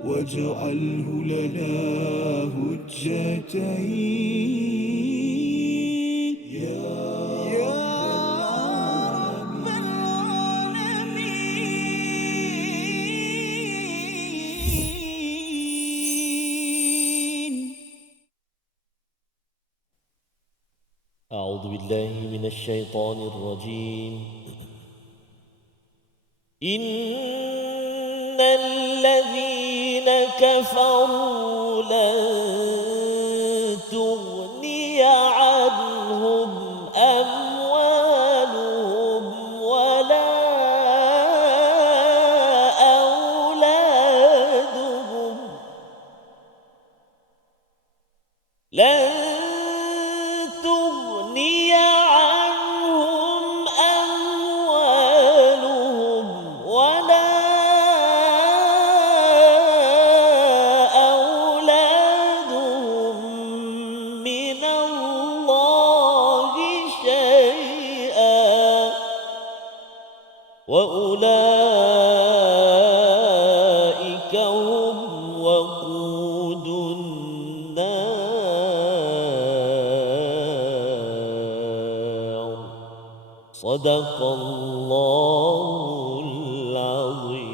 واجعله لنا هجتين يا رب العالمين. أعوذ بالله من الشيطان الرجيم. إن الذين كفروا لن تغني عنهم أموالهم ولا أولادهم لن تغني عنهم أموالهم ولا أولادهم من الله شيئا وأولئك هم وقود النار. صدق الله العظيم.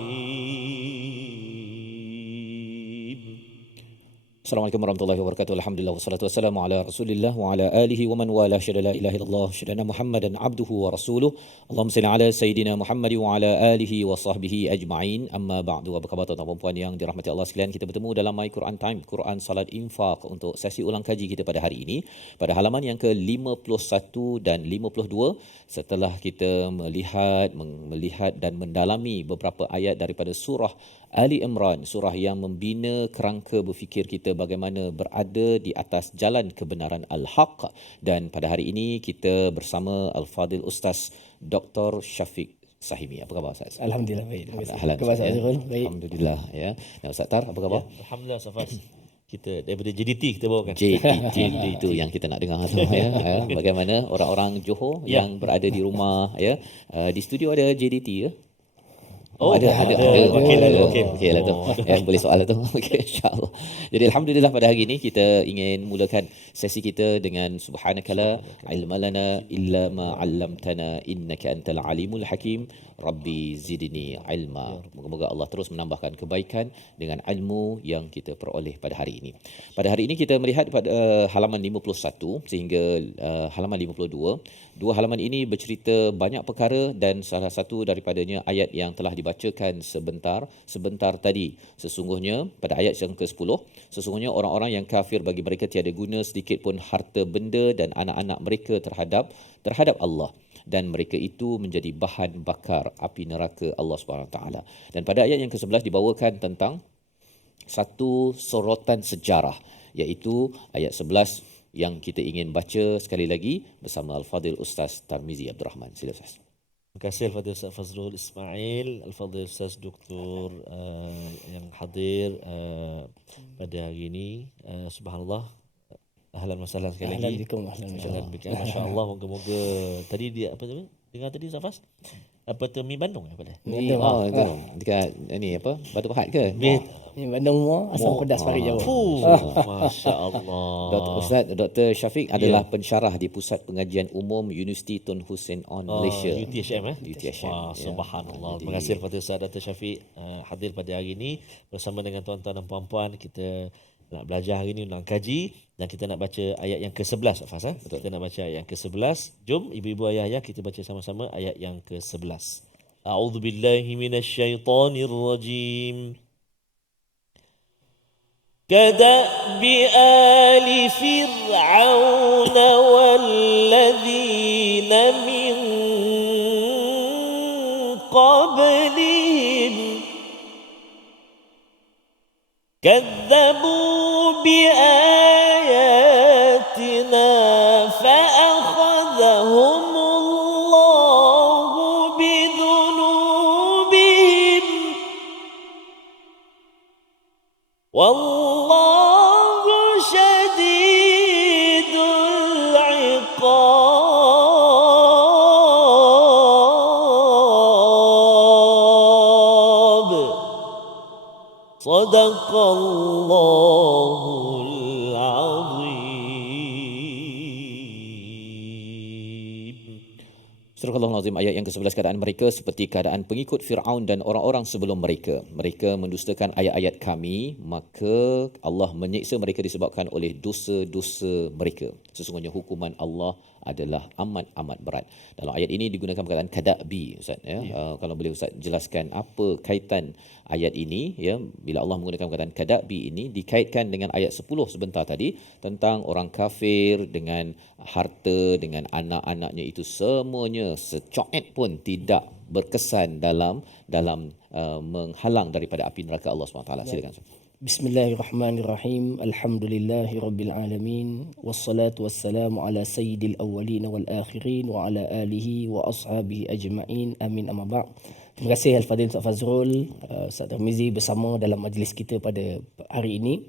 Assalamualaikum warahmatullahi wabarakatuh. Alhamdulillah wassalatu wassalamu ala Rasulillah wa ala alihi wa man wala syada la ilaha illallah syada Muhammadan abduhu wa rasuluh. Allahumma salli ala sayidina Muhammad wa ala alihi wa sahbihi ajma'in. Amma ba'du. Apa khabar tuan-tuan dan puan yang dirahmati Allah sekalian? Kita bertemu dalam My Quran Time, Quran Salat Infaq untuk sesi ulang kaji kita pada hari ini pada halaman yang ke-51 dan 52 setelah kita melihat dan mendalami beberapa ayat daripada surah Ali Imran, surah yang membina kerangka berfikir kita bagaimana berada di atas jalan kebenaran Al-Haq. Dan pada hari ini kita bersama Al-Fadil Ustaz Dr. Syafiq Sahimi. Apa khabar Ustaz? Alhamdulillah baik. Alhamdulillah. Khabar saya Azrul? Baik. Alhamdulillah ya. Dan Ustaz Tar, apa khabar? Ya, Alhamdulillah Safas. Kita daripada JDT kita bawakan. JDT itu yang kita nak dengar tu ya. Bagaimana orang-orang Johor yang berada di rumah ya. Di studio ada JDT ya. Ada. Okey lah tu. Yang boleh soal lah tu. Okey, insya-Allah. Jadi alhamdulillah pada hari ini kita ingin mulakan sesi kita dengan subhanakala ilmalana illa ma 'allamtana innaka antal alimul hakim. Rabbi zidni ilma. Moga-moga Allah terus menambahkan kebaikan dengan ilmu yang kita peroleh pada hari ini. Pada hari ini kita melihat pada halaman 51 sehingga halaman 52. Dua halaman ini bercerita banyak perkara dan salah satu daripadanya ayat yang telah dibacakan sebentar tadi. Sesungguhnya pada ayat yang ke-10, sesungguhnya orang-orang yang kafir bagi mereka tiada guna sedikit pun harta benda dan anak-anak mereka terhadap Allah, dan mereka itu menjadi bahan bakar api neraka Allah Subhanahu Wa Taala. Dan pada ayat yang ke-11 dibawakan tentang satu sorotan sejarah, iaitu ayat 11 yang kita ingin baca sekali lagi bersama Al-Fadil Ustaz Tarmizi Abdul Rahman. Sila Ustaz. Terima kasih Al-Fadhil Ustaz Fazrul Ismail, Al-Fadhil Ustaz Doktor yang hadir pada hari ini. Subhanallah. Ahlan wa sahlan sekali lagi. Assalamualaikum. Masya-Allah, moga-moga tadi dia apa tu? Dengar tadi Safas? Apa tu Mi Bandung apa dia? Bandung. Itu dekat ini apa? Batu Pahat ke? Ni Bandung Muar, asam pedas Farid Jawa. Masya-Allah. Dr. Syafiq adalah pensyarah di Pusat Pengajian Umum Universiti Tun Hussein Malaysia. UTHM UTHM. Subhanallah. Terima kasih kepada Ustaz Dr. Syafiq hadir pada hari ini bersama dengan tuan-tuan dan puan-puan. Kita nak belajar hari ini, nak kaji, dan kita nak baca ayat yang ke-11 Fas. Kita nak baca ayat yang ke-11. Jom ibu-ibu ayah kita baca sama-sama ayat yang ke-11. A'udzubillahi minasyaitonirrajim. كدأب آل فرعون والذين من قبلهم كذبوا بآياتنا فأخذهم الله بذنوبهم والله شديد العقاب Sadaqallahul Azim. Surah Al-Azim ayat yang ke-11, keadaan mereka seperti keadaan pengikut Fir'aun dan orang-orang sebelum mereka. Mereka mendustakan ayat-ayat kami, maka Allah menyiksa mereka disebabkan oleh dosa-dosa mereka. Sesungguhnya hukuman Allah adalah amat-amat berat. Dalam ayat ini digunakan perkataan kada'bi, Ustaz. Kalau boleh Ustaz jelaskan apa kaitan ayat ini, ya, bila Allah menggunakan perkataan kada'bi ini dikaitkan dengan ayat 10 sebentar tadi tentang orang kafir dengan harta, dengan anak-anaknya, itu semuanya secoet pun tidak berkesan dalam menghalang daripada api neraka Allah SWT. Silakan Ustaz. Bismillahirrahmanirrahim. Alhamdulillahirabbil alamin. Wassalatu wassalamu ala sayyidil awwalin wal akhirin wa ala alihi wa ashabihi ajma'in. Amin, amma ba'd. Terima kasih Al-Fadhil Ustaz Fazrul, Ustaz Tarmizi bersama dalam majlis kita pada hari ini.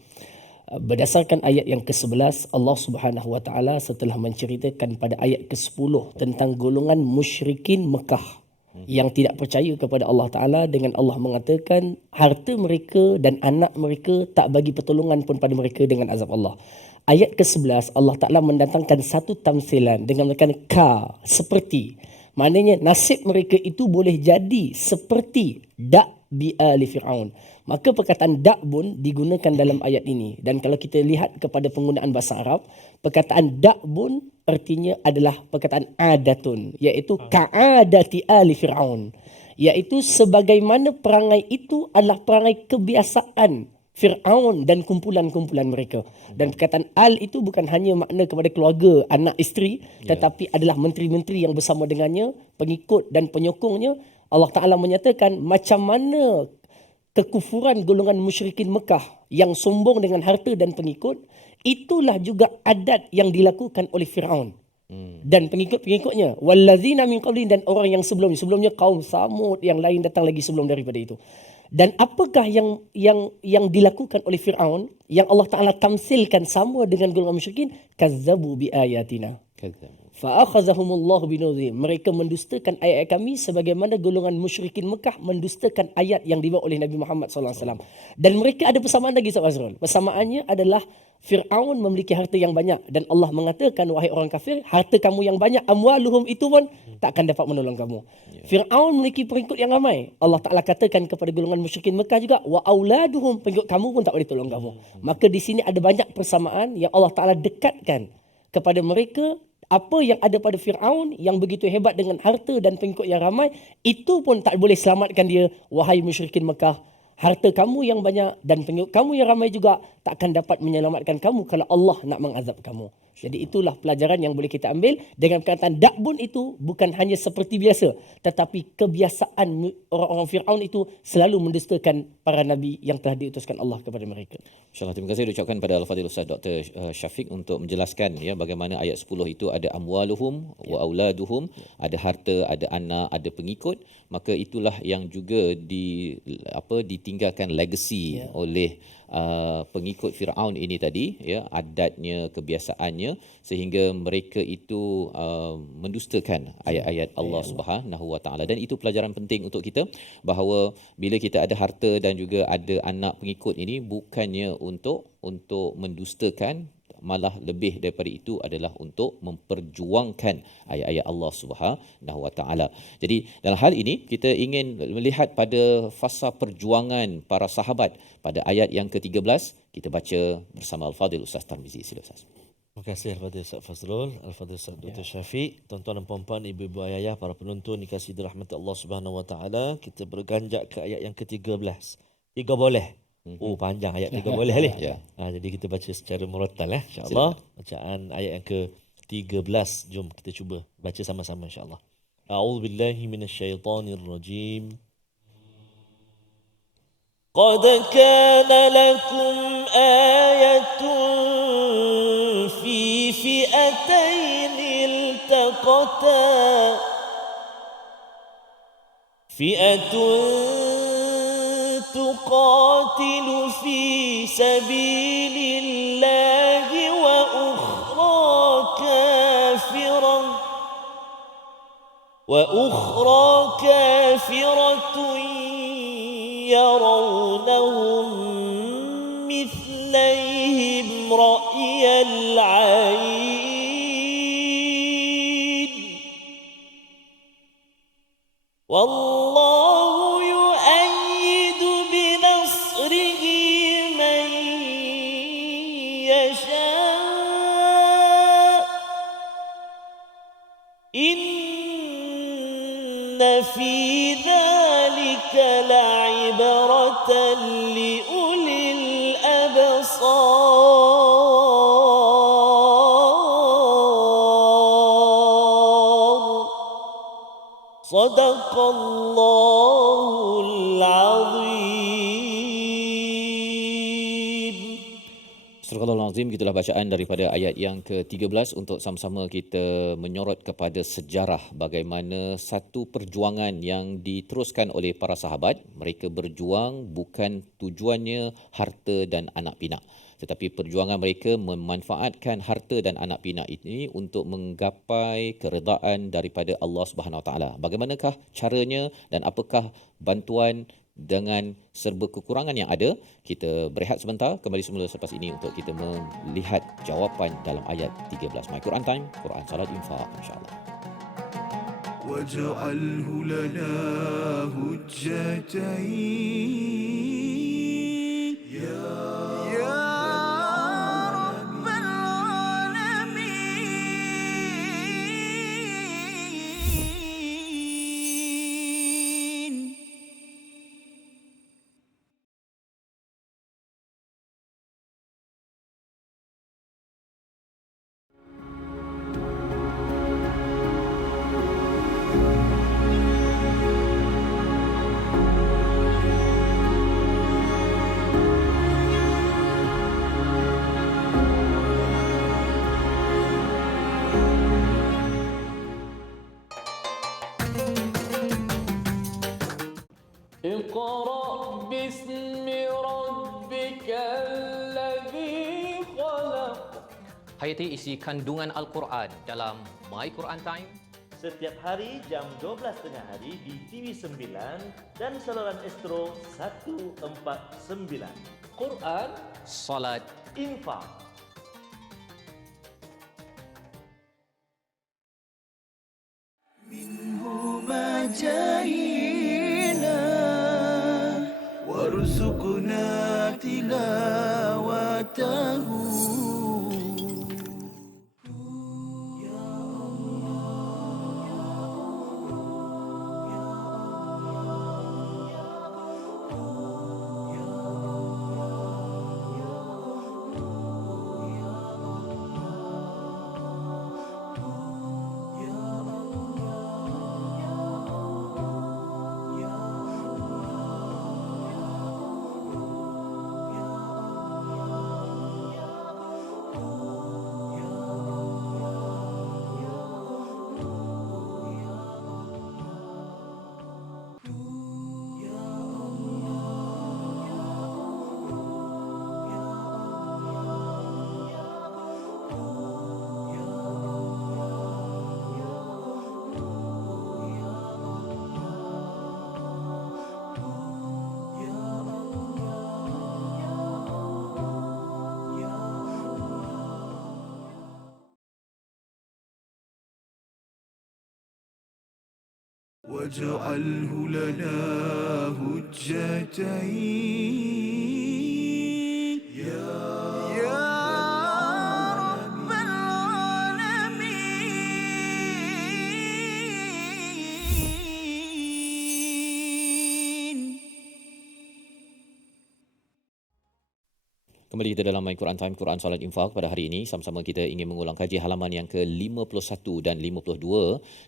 Berdasarkan ayat yang ke-11, Allah Subhanahu wa taala setelah menceritakan pada ayat ke-10 tentang golongan musyrikin Mekah yang tidak percaya kepada Allah Ta'ala, dengan Allah mengatakan harta mereka dan anak mereka tak bagi pertolongan pun pada mereka dengan azab Allah. Ayat ke-11 Allah Ta'ala mendatangkan satu tamsilan dengan mengatakan seperti. Maknanya nasib mereka itu boleh jadi seperti da'bi ali Fir'aun. Maka perkataan da'bun digunakan dalam ayat ini. Dan kalau kita lihat kepada penggunaan bahasa Arab, perkataan da'bun artinya adalah perkataan adatun, iaitu ka'adati ali Fir'aun, iaitu sebagaimana perangai itu adalah perangai kebiasaan Fir'aun dan kumpulan-kumpulan mereka. Dan perkataan al itu bukan hanya makna kepada keluarga, anak, isteri, tetapi adalah menteri-menteri yang bersama dengannya, pengikut dan penyokongnya. Allah Ta'ala menyatakan macam mana kekufuran golongan musyrikin Mekah yang sombong dengan harta dan pengikut, itulah juga adat yang dilakukan oleh Fir'aun dan pengikut-pengikutnya. Wallazina min qablihim, dan orang yang sebelumnya kaum Samud, yang lain datang lagi sebelum daripada itu. Dan apakah yang dilakukan oleh Fir'aun yang Allah Ta'ala tamsilkan sama dengan golongan musyrikin? Kazzabu bi ayatina fa'akhazahumullahu binuzim. Mereka mendustakan ayat kami sebagaimana golongan musyrikin Mekah mendustakan ayat yang dibawa oleh Nabi Muhammad SAW. Dan mereka ada persamaan lagi, Ustaz Azrul. Persamaannya adalah Fir'aun memiliki harta yang banyak dan Allah mengatakan, wahai orang kafir, harta kamu yang banyak, amwaluhum itu pun takkan dapat menolong kamu. Fir'aun memiliki pengikut yang ramai. Allah Ta'ala katakan kepada golongan musyrikin Mekah juga, wa auladuhum, pengikut kamu pun tak boleh tolong kamu. Maka di sini ada banyak persamaan yang Allah Ta'ala dekatkan kepada mereka. Apa yang ada pada Fir'aun yang begitu hebat dengan harta dan pengikut yang ramai, itu pun tak boleh selamatkan dia. Wahai musyrikin Mekah, harta kamu yang banyak dan pengikut kamu yang ramai juga takkan dapat menyelamatkan kamu kalau Allah nak mengazab kamu. Jadi itulah pelajaran yang boleh kita ambil dengan perkataan da'bun itu bukan hanya seperti biasa, tetapi kebiasaan orang-orang Fir'aun itu selalu mendustakan para nabi yang telah diutuskan Allah kepada mereka. InsyaAllah, terima kasih diucapkan pada Al-Fadhil Ustaz Dr. Syafiq untuk menjelaskan ya bagaimana ayat 10 itu ada amwaluhum wa auladuhum, ada harta, ada anak, ada pengikut. Maka itulah yang juga ditinggalkan legacy oleh pengikut Fir'aun ini tadi, ya, adatnya, kebiasaannya, sehingga mereka itu mendustakan ayat-ayat Allah Subhanahu Wa Taala. Dan itu pelajaran penting untuk kita, bahawa bila kita ada harta dan juga ada anak pengikut ini, bukannya untuk mendustakan, malah lebih daripada itu adalah untuk memperjuangkan ayat-ayat Allah Subhanahu Wa Taala. Jadi dalam hal ini kita ingin melihat pada fasa perjuangan para sahabat pada ayat yang ke-13. Kita baca bersama Al-Fadhil Ustaz Tarmizi. Sila Ustaz. Terima kasih Al-Fadhil Ustaz Fazrul, Al-Fadhil Ustaz Dr. Syafiq. Tuan-tuan dan puan-puan, ibu-ibu ayah, para penonton dikasihi dirahmati Allah Subhanahu Wa Taala. Kita berganjak ke ayat yang ke-13. 3 boleh. Oh, panjang ayat 3 boleh ni. Jadi kita baca secara murattal insya-Allah. Bacaan ayat yang ke-13. Jom kita cuba baca sama-sama insya-Allah. A'udzubillahi minasyaitonirrajim. Qad kana lakum ayatun fi fi'atayn iltaqata. Fi'atun تقاتل في سبيل الله وأخرى كافرة يرونهم مثليهم رأي العين والله يؤيد بنصره من يشاء إن في ذلك لعبرة لأولي الأبصار صدق الله العظيم. Surah Al-Azim, gitulah bacaan daripada ayat yang ke-13 untuk sama-sama kita menyorot kepada sejarah bagaimana satu perjuangan yang diteruskan oleh para sahabat. Mereka berjuang bukan tujuannya harta dan anak pinak, tetapi perjuangan mereka memanfaatkan harta dan anak pinak ini untuk menggapai keredaan daripada Allah Subhanahu Wa Taala. Bagaimanakah caranya dan apakah bantuan dengan serba kekurangan yang ada? Kita berehat sebentar, kembali semula selepas ini untuk kita melihat jawapan dalam ayat 13. My Quran Time, Quran Salat Infaq, insya-Allah. واجعله لنا هجتين يا رب العالمين. اقرأ باسم ربك الذي خلق. Hayati isi kandungan Al-Quran dalam My Quran Time. Setiap hari jam 12 tengah hari di TV9 dan saluran Astro 149. Quran Salat Infaq. منهما جاهينا وارزقنا تلاوته واجعله لنا هجتين يا رب العالمين. Kembali kita dalam My Quran Time, Quran Salat Infaq. Pada hari ini sama-sama kita ingin mengulang kaji halaman yang ke-51 dan 52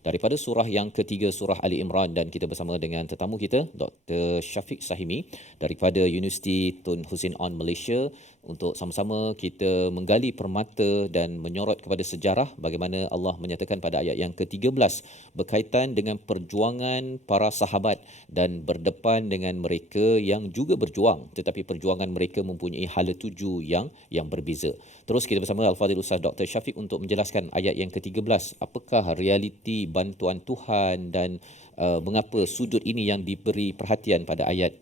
daripada surah yang ketiga, surah Ali Imran, dan kita bersama dengan tetamu kita Dr. Syafiq Sahimi daripada Universiti Tun Hussein On Malaysia untuk sama-sama kita menggali permata dan menyorot kepada sejarah bagaimana Allah menyatakan pada ayat yang ke-13 berkaitan dengan perjuangan para sahabat dan berdepan dengan mereka yang juga berjuang, tetapi perjuangan mereka mempunyai hala tuju yang berbeza. Terus kita bersama Al-Fadhil Ustaz Dr. Syafiq untuk menjelaskan ayat yang ke-13, apakah realiti bantuan Tuhan dan mengapa sudut ini yang diberi perhatian pada ayat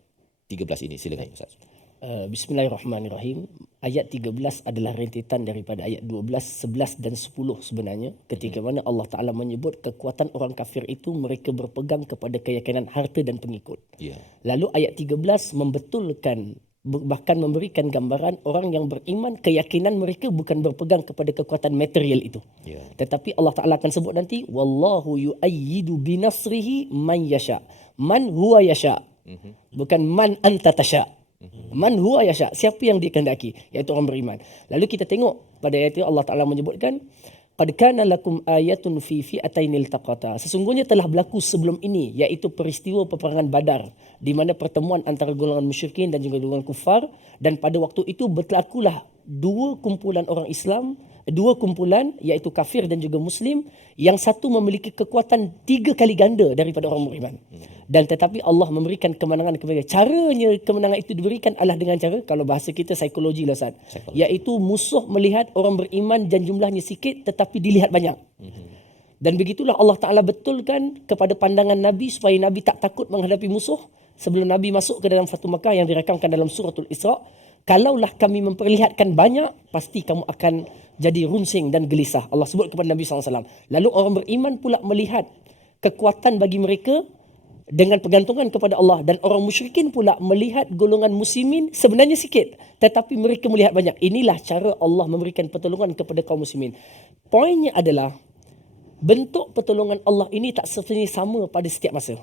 13 ini. Silakan Ustaz. Bismillahirrahmanirrahim. Ayat 13 adalah rentetan daripada ayat 12, 11 dan 10 sebenarnya. Ketika mana Allah Ta'ala menyebut kekuatan orang kafir itu mereka berpegang kepada keyakinan harta dan pengikut. Ya. Lalu ayat 13 membetulkan, bahkan memberikan gambaran orang yang beriman, keyakinan mereka bukan berpegang kepada kekuatan material itu. Ya. Tetapi Allah Ta'ala akan sebut nanti, wallahu yu'ayyidu binasrihi man yasha. Man huwa yasha. Bukan man anta tasha. Man huwa yasha, siapa yang dikehendaki, iaitu orang beriman. Lalu kita tengok pada ayat itu Allah Taala menyebutkan qad kana lakum ayatun fi fi'atainil taqata. Sesungguhnya telah berlaku sebelum ini, iaitu peristiwa peperangan Badar, di mana pertemuan antara golongan musyrikin dan juga golongan kufar, dan pada waktu itu berlakulah dua kumpulan orang Islam, dua kumpulan iaitu kafir dan juga muslim, yang satu memiliki kekuatan 3 kali ganda daripada orang beriman. Dan tetapi Allah memberikan kemenangan kepada mereka. Caranya kemenangan itu diberikan adalah dengan cara, kalau bahasa kita psikologi lah Ustaz, iaitu musuh melihat orang beriman dan jumlahnya sikit tetapi dilihat banyak. Dan begitulah Allah Ta'ala betulkan kepada pandangan Nabi supaya Nabi tak takut menghadapi musuh. Sebelum Nabi masuk ke dalam Fatu Makkah yang dirakamkan dalam suratul Isra, kalaulah kami memperlihatkan banyak, pasti kamu akan jadi runsing dan gelisah. Allah sebut kepada Nabi SAW. Lalu orang beriman pula melihat kekuatan bagi mereka dengan pergantungan kepada Allah, dan orang musyrikin pula melihat golongan muslimin sebenarnya sikit tetapi mereka melihat banyak. Inilah cara Allah memberikan pertolongan kepada kaum muslimin. Poinnya adalah bentuk pertolongan Allah ini tak sebenarnya sama pada setiap masa.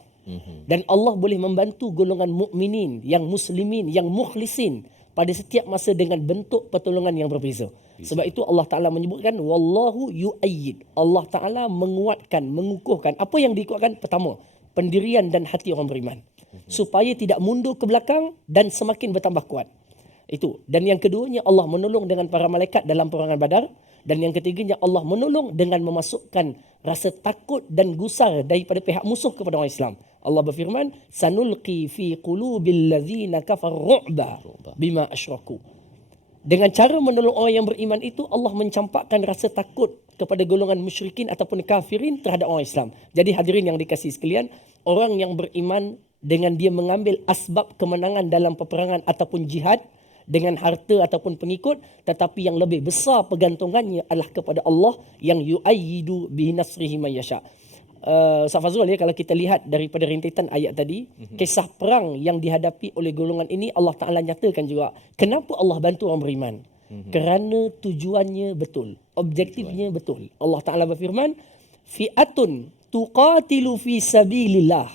Dan Allah boleh membantu golongan mukminin, yang muslimin, yang mukhlisin pada setiap masa dengan bentuk pertolongan yang berbeza. Sebab itu Allah Ta'ala menyebutkan wallahu yu'ayyid. Allah Ta'ala menguatkan, mengukuhkan. Apa yang dikuatkan? Pertama, pendirian dan hati orang beriman, supaya tidak mundur ke belakang dan semakin bertambah kuat. Itu. Dan yang keduanya, Allah menolong dengan para malaikat dalam peperangan Badar. Dan yang ketiganya, Allah menolong dengan memasukkan rasa takut dan gusar daripada pihak musuh kepada orang Islam. Allah berfirman, sanulqi fi qulubil ladzina kafaru ru'ba bima asyraku. Dengan cara menolong orang yang beriman itu, Allah mencampakkan rasa takut kepada golongan musyrikin ataupun kafirin terhadap orang Islam. Jadi hadirin yang dikasihi sekalian, orang yang beriman dengan dia mengambil asbab kemenangan dalam peperangan ataupun jihad dengan harta ataupun pengikut, tetapi yang lebih besar pergantungannya adalah kepada Allah yang yu'ayyidu bihi nasrihi man yasha. Ustaz Fazrul, ya, kalau kita lihat daripada rentetan ayat tadi, kisah perang yang dihadapi oleh golongan ini Allah Ta'ala nyatakan juga kenapa Allah bantu orang beriman. Kerana tujuannya betul, objektifnya betul. Allah Ta'ala berfirman, fi'atun tuqatilu fi sabilillah.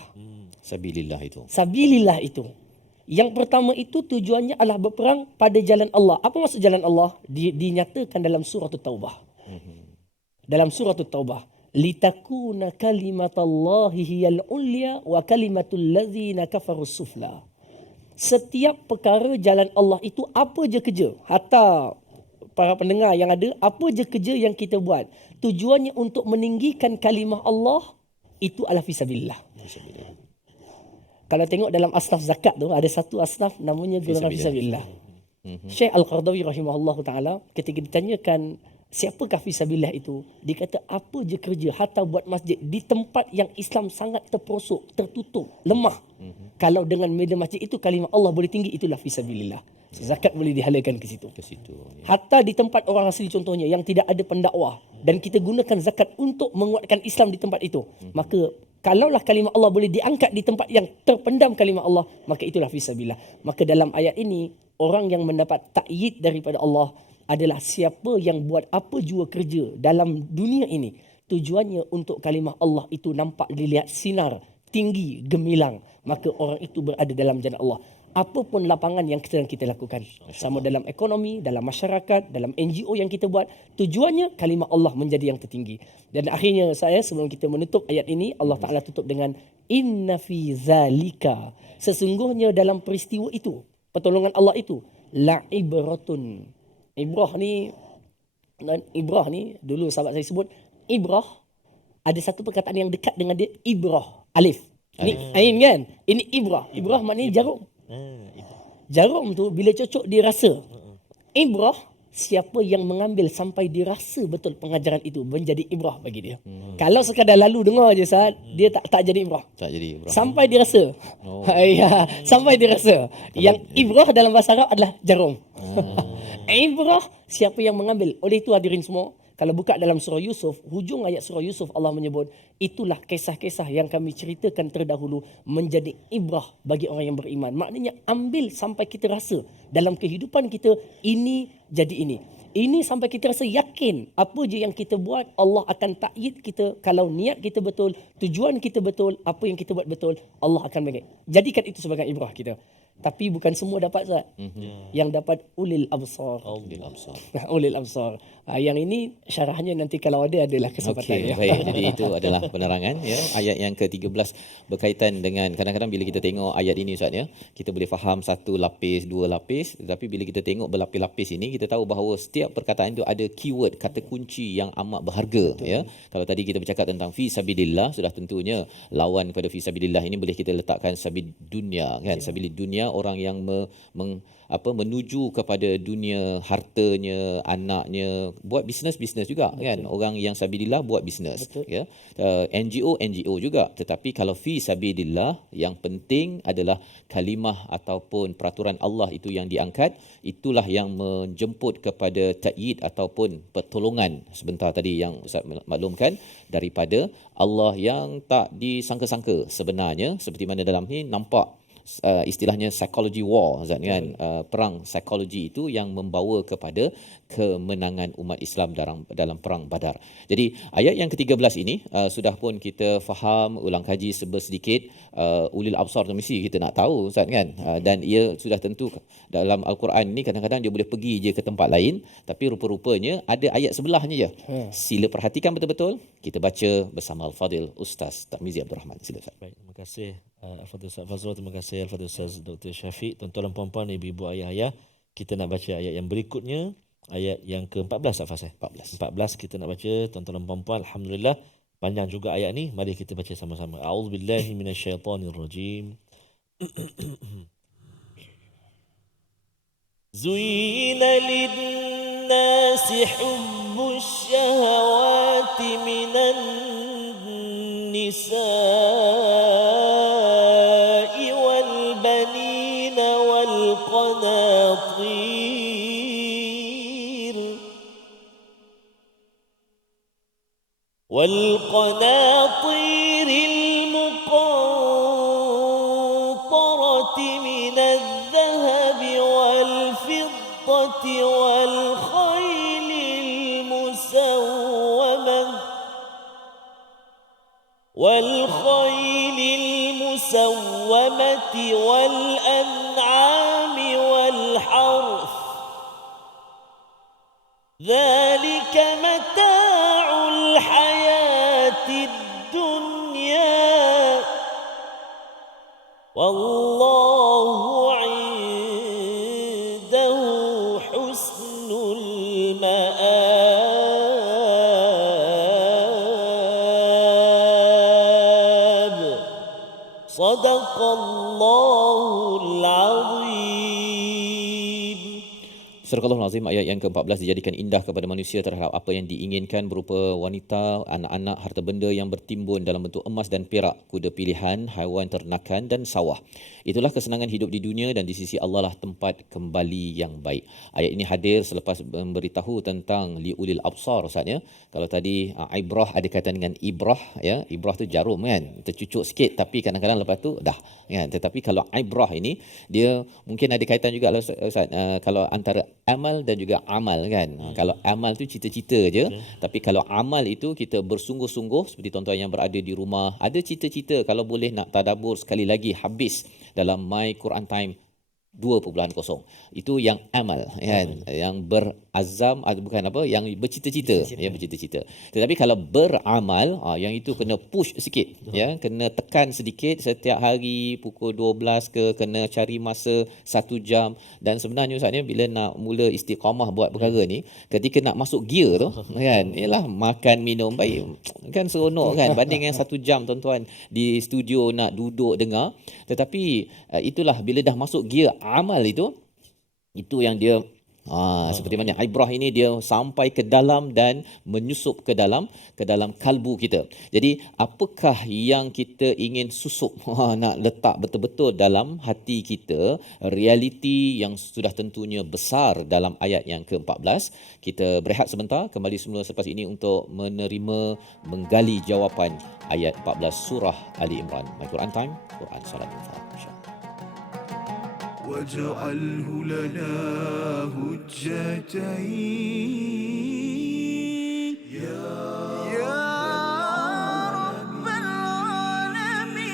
Sabilillah itu. Sabilillah itu. Yang pertama itu tujuannya adalah berperang pada jalan Allah. Apa maksud jalan Allah? Dinyatakan dalam surah At-Taubah. Dalam surah At-Taubah, litakuna kalimatallahi hiyal ulya wa kalimatul ladzina kafarus sufla. Setiap perkara jalan Allah itu apa je kerja, hatta para pendengar yang ada, apa je kerja yang kita buat, tujuannya untuk meninggikan kalimah Allah, itu adalah fisabilillah. Kalau tengok dalam asnaf zakat tu, ada satu asnaf namanya golongan fisabilillah. Syekh Al-Qardawi rahimahullah ta'ala ketika ditanyakan siapakah fisabilillah itu, dia kata apa je kerja, hatta buat masjid di tempat yang Islam sangat terperosok, tertutup, lemah. Kalau dengan media masjid itu kalimah Allah boleh tinggi, itulah fisabilillah. Zakat boleh dihalalkan ke situ. Hatta di tempat orang asli contohnya yang tidak ada pendakwah, dan kita gunakan zakat untuk menguatkan Islam di tempat itu, maka kalaulah kalimah Allah boleh diangkat di tempat yang terpendam kalimah Allah, maka itulah fisabilillah. Maka dalam ayat ini, orang yang mendapat ta'yid daripada Allah adalah siapa yang buat apa jua kerja dalam dunia ini, tujuannya untuk kalimah Allah itu nampak dilihat sinar, tinggi, gemilang, maka orang itu berada dalam jannah Allah. Apapun lapangan yang sedang kita lakukan, sama dalam ekonomi, dalam masyarakat, dalam NGO yang kita buat, tujuannya kalimah Allah menjadi yang tertinggi. Dan akhirnya saya, sebelum kita menutup ayat ini, Allah Ta'ala tutup dengan inna fi zalika, sesungguhnya dalam peristiwa itu, pertolongan Allah itu, la ibratun. Ibrah ni dulu sahabat saya sebut ibrah, ada satu perkataan yang dekat dengan dia, ibrah, alif. Ini ain kan? Ini ibrah. Ibrah maknanya jarum. Jarum tu bila cocok dia rasa. Ibrah siapa yang mengambil sampai dirasa betul pengajaran itu menjadi ibrah bagi dia. Kalau sekadar lalu dengar je Ustaz, dia tak jadi ibrah. Tak jadi Ibrahim. Sampai dirasa. Ya, sampai dirasa. Yang ibrah dalam bahasa Arab adalah jarum. Ibrah siapa yang mengambil. Oleh itu hadirin semua, kalau buka dalam surah Yusuf, hujung ayat surah Yusuf Allah menyebut, itulah kisah-kisah yang kami ceritakan terdahulu menjadi ibrah bagi orang yang beriman. Maknanya ambil sampai kita rasa dalam kehidupan kita ini jadi ini. Ini sampai kita rasa yakin apa je yang kita buat Allah akan takyid kita. Kalau niat kita betul, tujuan kita betul, apa yang kita buat betul, Allah akan bagi. Jadikan itu sebagai ibrah kita. Tapi bukan semua dapat Ustaz. Yang dapat ulil absar. Ulil absar. Ulil absar. Yang ini syarahnya nanti kalau adalah kesempatan. Okey, baik. Jadi itu adalah penerangan ya. Ayat yang ke-13 berkaitan dengan kadang-kadang bila kita tengok ayat ini Ustaz ya, kita boleh faham satu lapis, dua lapis, tetapi bila kita tengok berlapis-lapis ini, kita tahu bahawa setiap perkataan itu ada keyword, kata kunci yang amat berharga. Betul. Ya. Kalau tadi kita bercakap tentang fi sabilillah, sudah tentunya lawan kepada fi sabilillah ini boleh kita letakkan sabil dunia kan. Sabil dunia, orang yang menuju kepada dunia, hartanya, anaknya, buat bisnes juga. Betul. Kan, orang yang sabilillah buat bisnes ya. NGO juga, tetapi kalau fi sabilillah yang penting adalah kalimah ataupun peraturan Allah itu yang diangkat, itulah yang menjemput kepada ta'yid ataupun pertolongan sebentar tadi yang Ustaz maklumkan daripada Allah yang tak disangka-sangka. Sebenarnya seperti mana dalam ni nampak istilahnya psychology war kan, perang psikologi itu yang membawa kepada kemenangan umat Islam dalam perang Badar. Jadi ayat yang ke-13 ini sudah pun kita faham, ulang kaji sedikit. Ulil absar tu mesti kita nak tahu Ustaz kan, dan ia sudah tentu dalam Al-Quran ni kadang-kadang dia boleh pergi je ke tempat lain, tapi rupa-rupanya ada ayat sebelahnya je. Sila perhatikan betul-betul. Kita baca bersama Al-Fadil Ustaz Tarmizi Abdul Rahman. Sila Ustaz. Baik, terima kasih Al-Fadhil Ustaz Fazrul, terima kasih Al-Fadhil Ustaz Dr. Syafiq. Tuan-tuan dan puan-puan, ibu-ibu, ayah-ayah, kita nak baca ayat yang berikutnya, ayat yang ke-14 Ustaz Fazrul. 14 kita nak baca, tuan-tuan dan puan-puan. Alhamdulillah, panjang juga ayat ni. Mari kita baca sama-sama. A'udzubillahi minasyaitonirrajim. Zuyina lin-nasi hubbus syahawati minan النساء والبنين والقناطير المقنطرة من الذهب والفضة والخيل المسومة والأنعام والحرث ذلك متاع الحياة الدنيا والله عنده حسن المآب صدق الله العظيم. Surah Al-Azim ayat yang ke-14 dijadikan indah kepada manusia terhadap apa yang diinginkan berupa wanita, anak-anak, harta benda yang bertimbun dalam bentuk emas dan perak, kuda pilihan, haiwan ternakan dan sawah. Itulah kesenangan hidup di dunia dan di sisi Allah lah tempat kembali yang baik. Ayat ini hadir selepas memberitahu tentang liulil absar Ustaz ya. Kalau tadi ibrah ada kaitan dengan ibrah ya. Ibrah tu jarum kan, tercucuk sikit tapi kadang-kadang lepas tu dah kan. Tetapi kalau ibrah ini dia mungkin ada kaitan juga Ustaz, kalau antara amal dan juga amal kan. Kalau amal tu cita-cita je, tapi kalau amal itu kita bersungguh-sungguh seperti tuan-tuan yang berada di rumah, ada cita-cita kalau boleh nak tadabbur sekali lagi habis dalam My Quran Time 2.0. Itu yang amal kan, yang berazam bukan apa, yang bercita-cita ya, bercita-cita. Tetapi kalau beramal yang itu kena push sikit ya, kena tekan sedikit setiap hari pukul 12 kena cari masa 1 jam. Dan sebenarnya Ustaz ni bila nak mula istiqamah buat perkara ni, ketika nak masuk gear tu kan, ialah makan minum baik kan seronok kan, banding yang 1 jam tuan-tuan di studio nak duduk dengar. Tetapi itulah bila dah masuk gear amal itu yang dia Seperti mana ibrah ini dia sampai ke dalam dan menyusup ke dalam kalbu kita. Jadi apakah yang kita ingin susup, nak letak betul-betul dalam hati kita, realiti yang sudah tentunya besar dalam ayat yang ke-14. Kita berehat sebentar, kembali semula selepas ini untuk menerima, menggali jawapan ayat 14 surah Ali Imran. My Quran Time, Quran Salam Infaq. واجعله لنا هجتين يا رب العالمين.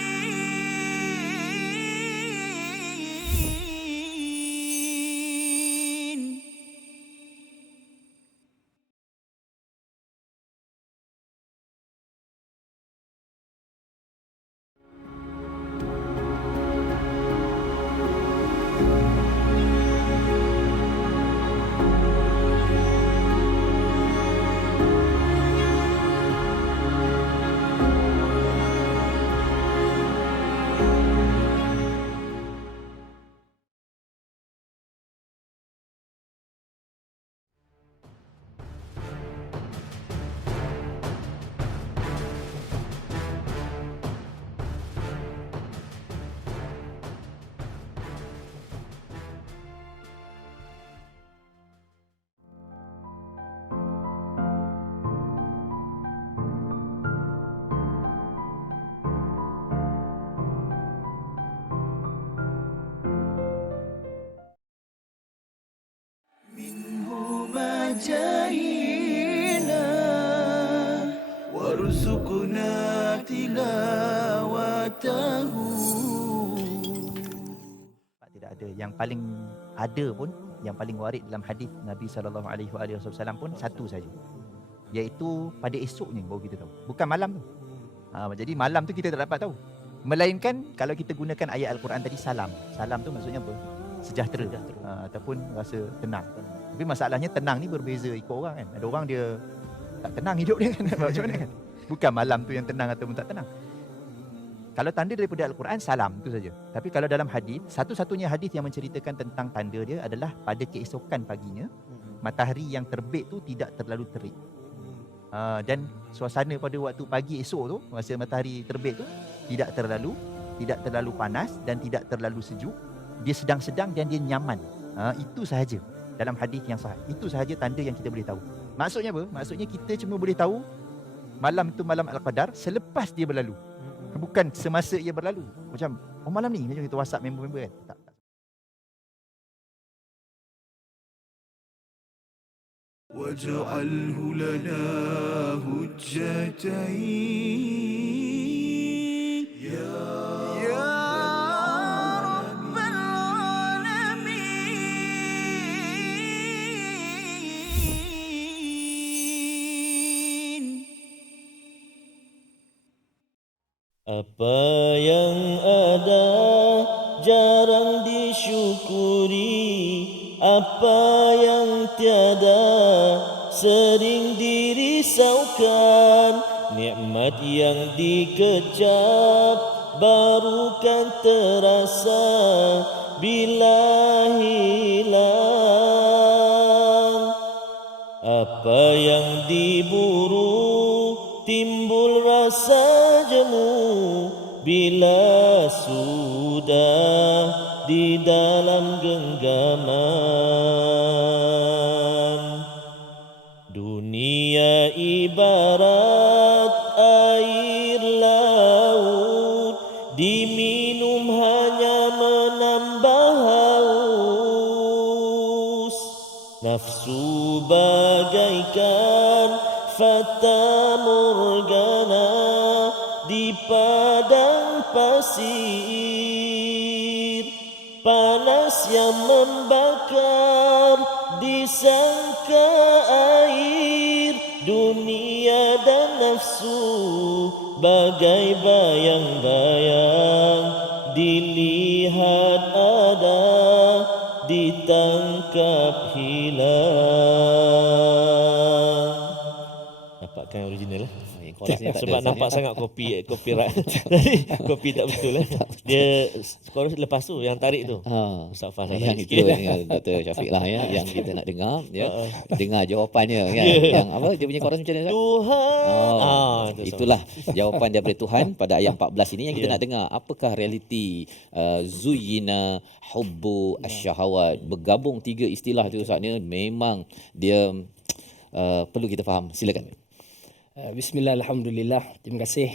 جاهينا وارزقنا تلاوته. Tidak ada. Yang paling ada pun, yang paling warid dalam hadis Nabi SAW pun satu saja, iaitu pada esoknya baru kita tahu, bukan malam tu. Jadi malam tu kita tak dapat tahu, melainkan kalau kita gunakan ayat Al-Quran tadi, salam tu maksudnya apa? Sejahtera, ataupun rasa tenang. Tapi masalahnya tenang ni berbeza ikut orang kan. Ada orang dia tak tenang hidup dia kan. Macam mana kan? Bukan malam tu yang tenang ataupun tak tenang. Kalau tanda daripada Al-Quran, salam tu saja. Tapi kalau dalam hadis, satu-satunya hadis yang menceritakan tentang tanda dia adalah pada keesokan paginya, matahari yang terbit tu tidak terlalu terik. Dan suasana pada waktu pagi esok tu, masa matahari terbit tu tidak terlalu panas dan tidak terlalu sejuk. Dia sedang-sedang dan dia nyaman. Itu sahaja dalam hadis yang sahih. Itu sahaja tanda yang kita boleh tahu. Maksudnya apa? Maksudnya kita cuma boleh tahu malam itu malam Al-Qadar selepas dia berlalu. Bukan semasa ia berlalu. Macam, malam ni macam kita WhatsApp member-member kan. Tak. واجعله لنا هجتين يا رب العالمين. Apa yang ada jarang disyukuri, apa yang tiada sering dirisaukan. Nikmat yang dikecap baru kan terasa bila hilang. Apa yang diburu timbul rasa jemu bila sudah di dalam genggaman. Dunia ibarat air laut, diminum hanya menambah haus. Nafsu bagaikan fata morgana di padang pasir, panas yang membakar disangka air. Dunia dan nafsu bagai bayang-bayang, dilihat ada, ditangkap hilang. Nampakkan original lah. Chorusnya tak Sebab ada. nampak sangat copyright. Tadi kopi tak betul Dia chorus lepas tu yang tarik tu. Ustaz Fah Yang itu yang Dr. Syafiq lah ya, yang kita nak dengar ya. Dengar jawapannya kan. Yang apa dia punya chorus macam mana Ustaz? Tuhan. Itulah jawapan daripada Tuhan pada ayat 14 ini yang kita nak dengar. Apakah realiti zuyyina hubbu asyahawat? Bergabung tiga istilah tu Ustaz ni memang dia perlu kita faham. Silakan. Bismillah, alhamdulillah. Terima kasih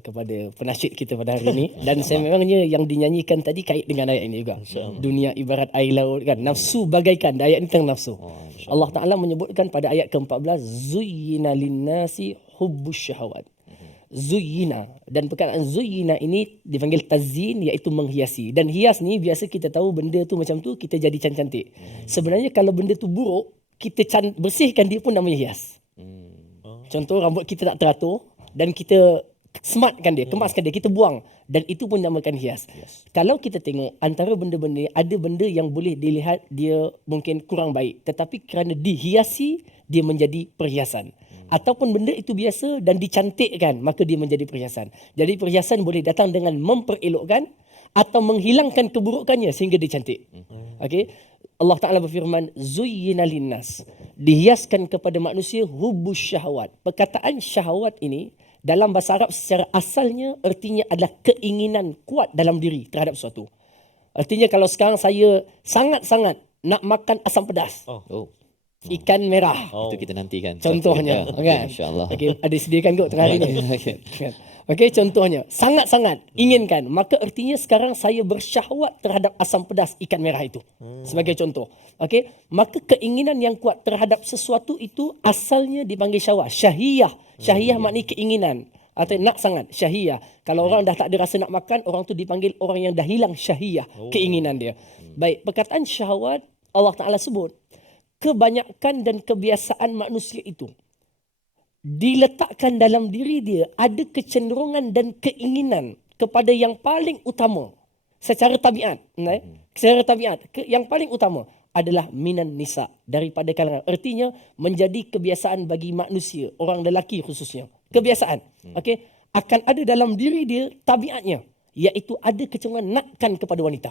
kepada penasyid kita pada hari ini. Dan saya memangnya yang dinyanyikan tadi kait dengan ayat ini juga. Dunia ibarat air laut kan. Nafsu bagaikan. Ayat ini tentang nafsu. Allah Ta'ala menyebutkan pada ayat ke-14, Zuyyina linnasi hubbus syahawat. Zuyyina. Dan perkataan zuyyina ini dipanggil tazyin, iaitu menghiasi. Dan hias ni biasa kita tahu benda tu macam tu kita jadi cantik. Sebenarnya kalau benda tu buruk, kita bersihkan dia pun namanya hias. Contoh rambut kita tak teratur dan kita smartkan dia, kemaskan dia, kita buang dan itu pun namakan hias. Kalau kita tengok antara benda-benda ni, ada benda yang boleh dilihat dia mungkin kurang baik tetapi kerana dihiasi dia menjadi perhiasan. Ataupun benda itu biasa dan dicantikkan maka dia menjadi perhiasan. Jadi perhiasan boleh datang dengan memperelokkan atau menghilangkan keburukannya sehingga dia cantik. Okey. Allah Ta'ala berfirman, Zuyyina linnas. Dihiaskan kepada manusia hubbus syahwat. Perkataan syahwat ini dalam bahasa Arab secara asalnya artinya adalah keinginan kuat dalam diri terhadap sesuatu. Artinya kalau sekarang saya sangat-sangat nak makan asam pedas. Ikan merah. Itu kita nantikan. Contohnya. Kan? InsyaAllah. Okay, ada sediakan kot tengah hari ni. Okey, contohnya sangat-sangat inginkan, maka artinya sekarang saya bersyahwat terhadap asam pedas ikan merah itu. Sebagai contoh. Okey, maka keinginan yang kuat terhadap sesuatu itu asalnya dipanggil syahwat. Syahiyah. Syahiyah maknanya keinginan. Atau nak sangat syahiyah. Kalau orang dah tak ada rasa nak makan, orang tu dipanggil orang yang dah hilang syahiyah, keinginan dia. Baik, perkataan syahwat Allah Ta'ala sebut kebanyakan dan kebiasaan manusia itu diletakkan dalam diri dia ada kecenderungan dan keinginan kepada yang paling utama secara tabiat. Secara tabiat, yang paling utama adalah minan nisa, daripada kalangan. Artinya menjadi kebiasaan bagi manusia, orang lelaki khususnya. Kebiasaan. Okey, akan ada dalam diri dia tabiatnya, iaitu ada kecenderungan nakkan kepada wanita.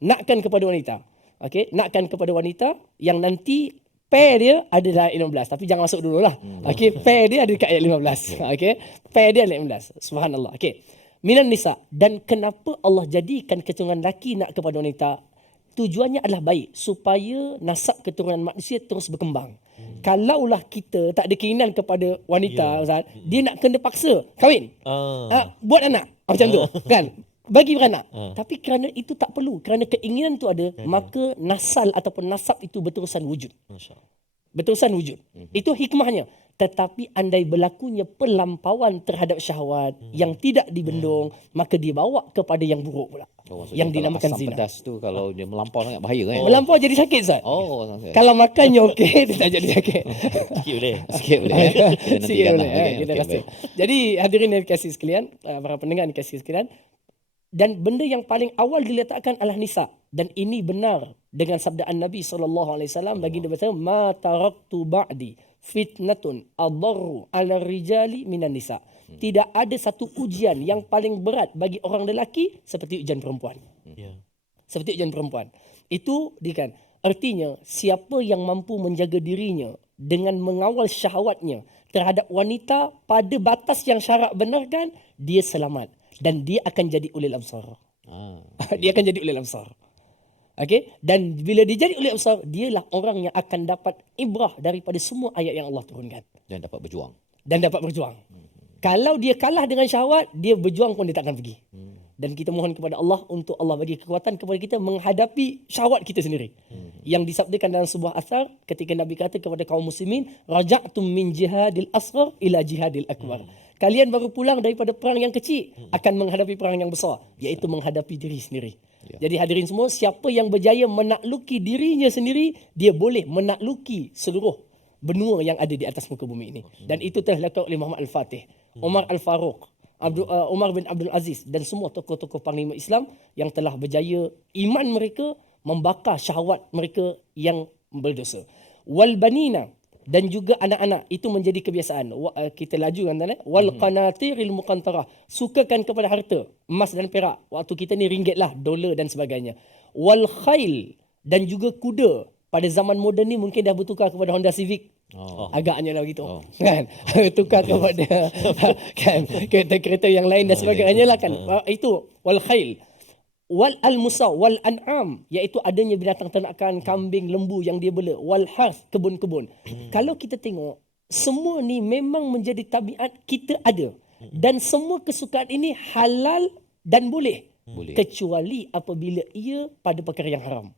Nakkan kepada wanita. Okey, nakkan kepada wanita yang nanti pair dia ada dalam ayat 15. Tapi jangan masuk dululah. Okey, pair dia ada dekat ayat 15. Okey, pair dia ayat 15. Subhanallah. Okey. Minan nisa. Dan kenapa Allah jadikan kecenderungan lelaki nak kepada wanita? Tujuannya adalah baik supaya nasab keturunan manusia terus berkembang. Kalaulah kita tak ada keinginan kepada wanita, Ustaz, dia nak kena paksa kahwin. Buat anak. Macam tu, kan? Bagi beranak. Tapi kerana itu tak perlu, kerana keinginan itu ada, maka nasal ataupun nasab itu berterusan wujud. Berterusan wujud. Itu hikmahnya. Tetapi andai berlakunya pelampauan terhadap syahwat yang tidak dibendung, maka dia bawa kepada yang buruk pula. Yang dinamakan zina. Pedas tu kalau dia melampau sangat bahaya kan? Melampau jadi sakit, Ustaz. Okay. Kalau makannya okey, dia tak jadi sakit. Sikit boleh. Sikit boleh. Kita Sikit nantikan boleh. lah. Kita Okey, rasa. baik. Jadi hadirin yang dikasihi sekalian, para pendengar yang dikasihi sekalian, dan benda yang paling awal diletakkan adalah nisa, dan ini benar dengan sabdaan Nabi SAW. Baginda berkata, ma taraktu ba'di fitnatun adarru ala rijali minan nisa. Tidak ada satu ujian yang paling berat bagi orang lelaki seperti ujian perempuan. Seperti ujian perempuan. Itu kan artinya siapa yang mampu menjaga dirinya dengan mengawal syahwatnya terhadap wanita pada batas yang syarak benarkan, dia selamat. Dan dia akan jadi ulil absar. Dia akan jadi ulil absar. Okey, dan bila dia jadi ulil absar, dialah orang yang akan dapat ibrah daripada semua ayat yang Allah turunkan. Dan dapat berjuang. Dan dapat berjuang. Kalau dia kalah dengan syahwat, dia berjuang pun dia tak akan pergi. Dan kita mohon kepada Allah untuk Allah bagi kekuatan kepada kita menghadapi syahwat kita sendiri. Yang disabdakan dalam sebuah asar ketika Nabi kata kepada kaum muslimin, raja'tum min jihadil asghar ila jihadil akbar. Kalian baru pulang daripada perang yang kecil akan menghadapi perang yang besar, iaitu menghadapi diri sendiri. Jadi hadirin semua, siapa yang berjaya menakluki dirinya sendiri, dia boleh menakluki seluruh benua yang ada di atas muka bumi ini. Dan itu telah dilakukan oleh Muhammad Al-Fatih, Umar Al-Faruq, Umar bin Abdul Aziz dan semua tokoh-tokoh panglima Islam yang telah berjaya iman mereka membakar syahwat mereka yang berdosa. Wal banina, dan juga anak-anak. Itu menjadi kebiasaan. Kita laju kan tuan. Wal qanatiril muqantarah. Sukakan kepada harta, emas dan perak. Waktu kita ni ringgit lah, dolar dan sebagainya. Wal khail, dan juga kuda. Pada zaman moden ni mungkin dah bertukar kepada Honda Civic. Agaknya lah begitu. Kan? Tukar kepada kan kereta-kereta yang lain dan sebagainya lah kan. Itu wal khail. Wal al-musaw wal an'am, iaitu adanya binatang ternakan, kambing, lembu yang dia bela. Wal harth, kebun-kebun. Kalau kita tengok, semua ni memang menjadi tabiat kita ada. Dan semua kesukaan ini halal dan boleh. Kecuali apabila ia pada perkara yang haram.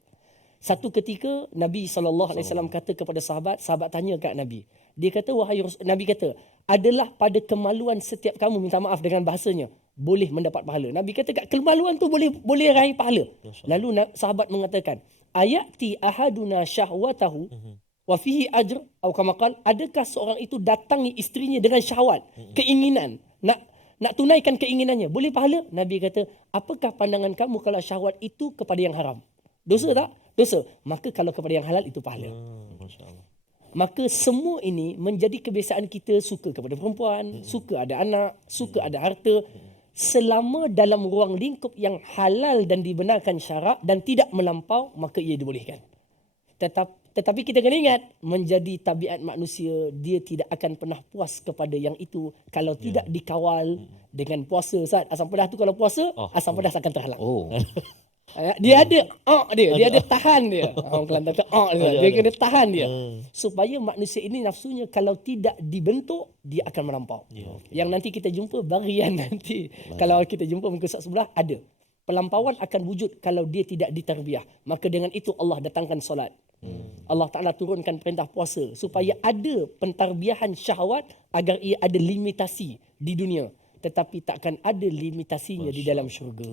Satu ketika Nabi SAW kata kepada sahabat tanya kat Nabi. Dia kata, wahai Rasul, Nabi kata, adalah pada kemaluan setiap kamu, minta maaf dengan bahasanya, boleh mendapat pahala. Nabi kata kat kemaluan tu boleh raih pahala. Lalu sahabat mengatakan, ayati ahaduna syahwatahu wa fihi ajr atau kama qala, adakah seorang itu datangi isterinya dengan syahwat, keinginan, nak tunaikan keinginannya, boleh pahala? Nabi kata, apakah pandangan kamu kalau syahwat itu kepada yang haram? Dosa tak? Dosa. Maka kalau kepada yang halal itu pahala. Maka semua ini menjadi kebiasaan kita, suka kepada perempuan, suka ada anak, suka ada harta, selama dalam ruang lingkup yang halal dan dibenarkan syarak dan tidak melampau, maka ia dibolehkan. Tetapi kita kena ingat, menjadi tabiat manusia, dia tidak akan pernah puas kepada yang itu kalau tidak dikawal dengan puasa. Ustaz, asam pedas tu kalau puasa, asam pedas akan terhalang. Dia ada dia ada tahan dia. Orang Kelantan kata dia kena tahan dia. Supaya manusia ini nafsunya kalau tidak dibentuk, dia akan melampau. Yang nanti kita jumpa varian nanti. Kalau kita jumpa muka surat sebelah, ada. Pelampauan akan wujud kalau dia tidak ditarbiyah. Maka dengan itu Allah datangkan solat. Allah Ta'ala turunkan perintah puasa supaya ada pentarbiyahan syahwat agar ia ada limitasi di dunia. Tetapi takkan ada limitasinya di dalam syurga.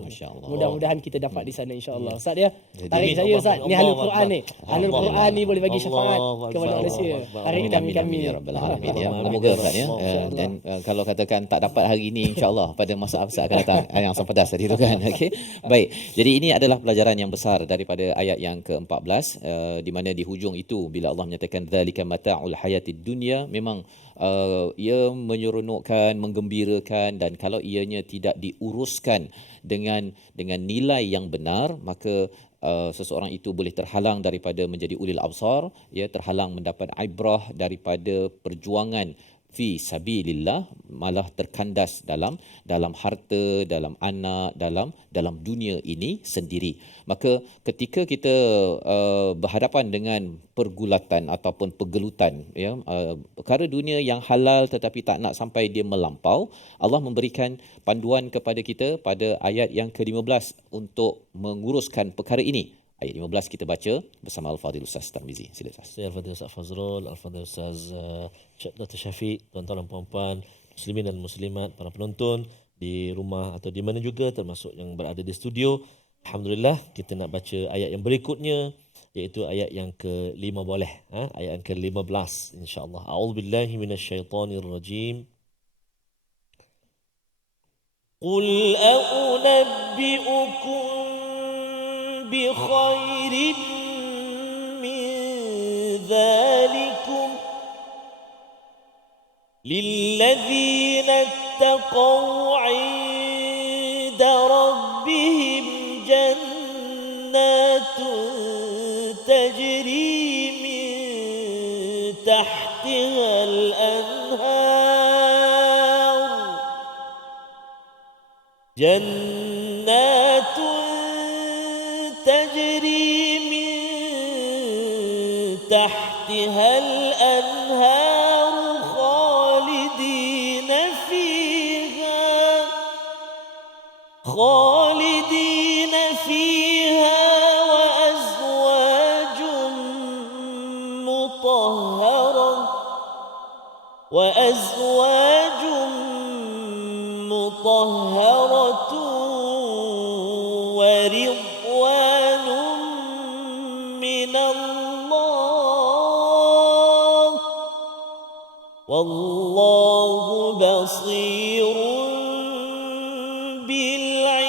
Mudah-mudahan kita dapat di sana, insya-Allah. Ustaz dia, tarik saya Ustaz. Ni Ahlul Quran ni. Ahlul Quran ni boleh bagi syafaat kepada manusia. Tarik kami-kami. Ya Rabbal Alamin. Ya, moga Ustaz ya. Dan kalau katakan tak dapat hari ini, insya-Allah pada masa akan datang yang asam pedas tadi tu kan. Okey. Baik. Jadi ini adalah pelajaran yang besar daripada ayat yang ke-14 di mana di hujung itu bila Allah menyatakan zalika mata'ul hayatid dunya, memang ia menyeronokkan, menggembirakan, dan kalau ianya tidak diuruskan dengan nilai yang benar, maka seseorang itu boleh terhalang daripada menjadi ulil absar, ya, terhalang mendapat ibrah daripada perjuangan fi sabilillah, malah terkandas dalam harta, dalam anak, dalam dunia ini sendiri. Maka ketika kita berhadapan dengan pergulatan ataupun pergelutan, ya, perkara dunia yang halal tetapi tak nak sampai dia melampau, Allah memberikan panduan kepada kita pada ayat yang ke-15 untuk menguruskan perkara ini. Ayat 15 kita baca bersama Al-Fadhil Ustaz Tarmizi. Sila Ustaz. Saya Al-Fadhil Ustaz Fazrul, Al-Fadhil Ustaz Dr. Syafiq, tuan-tuan dan puan-puan, muslimin dan muslimat, para penonton di rumah atau di mana juga, termasuk yang berada di studio. Alhamdulillah, kita nak baca ayat yang berikutnya, iaitu ayat yang ke-5 boleh. Ayat yang ke-15 insya-Allah. A'udzubillahi minasyaitonirrajim. Qul a'unabbi'ukum بخير من ذلكم للذين اتقوا عند ربهم جنات تجري من تحتها الأنهار جنات تجري من تحتها الأنهار خالدين فيها وأزواج مطهرة ورضوان من الله والله بصير بالعباد.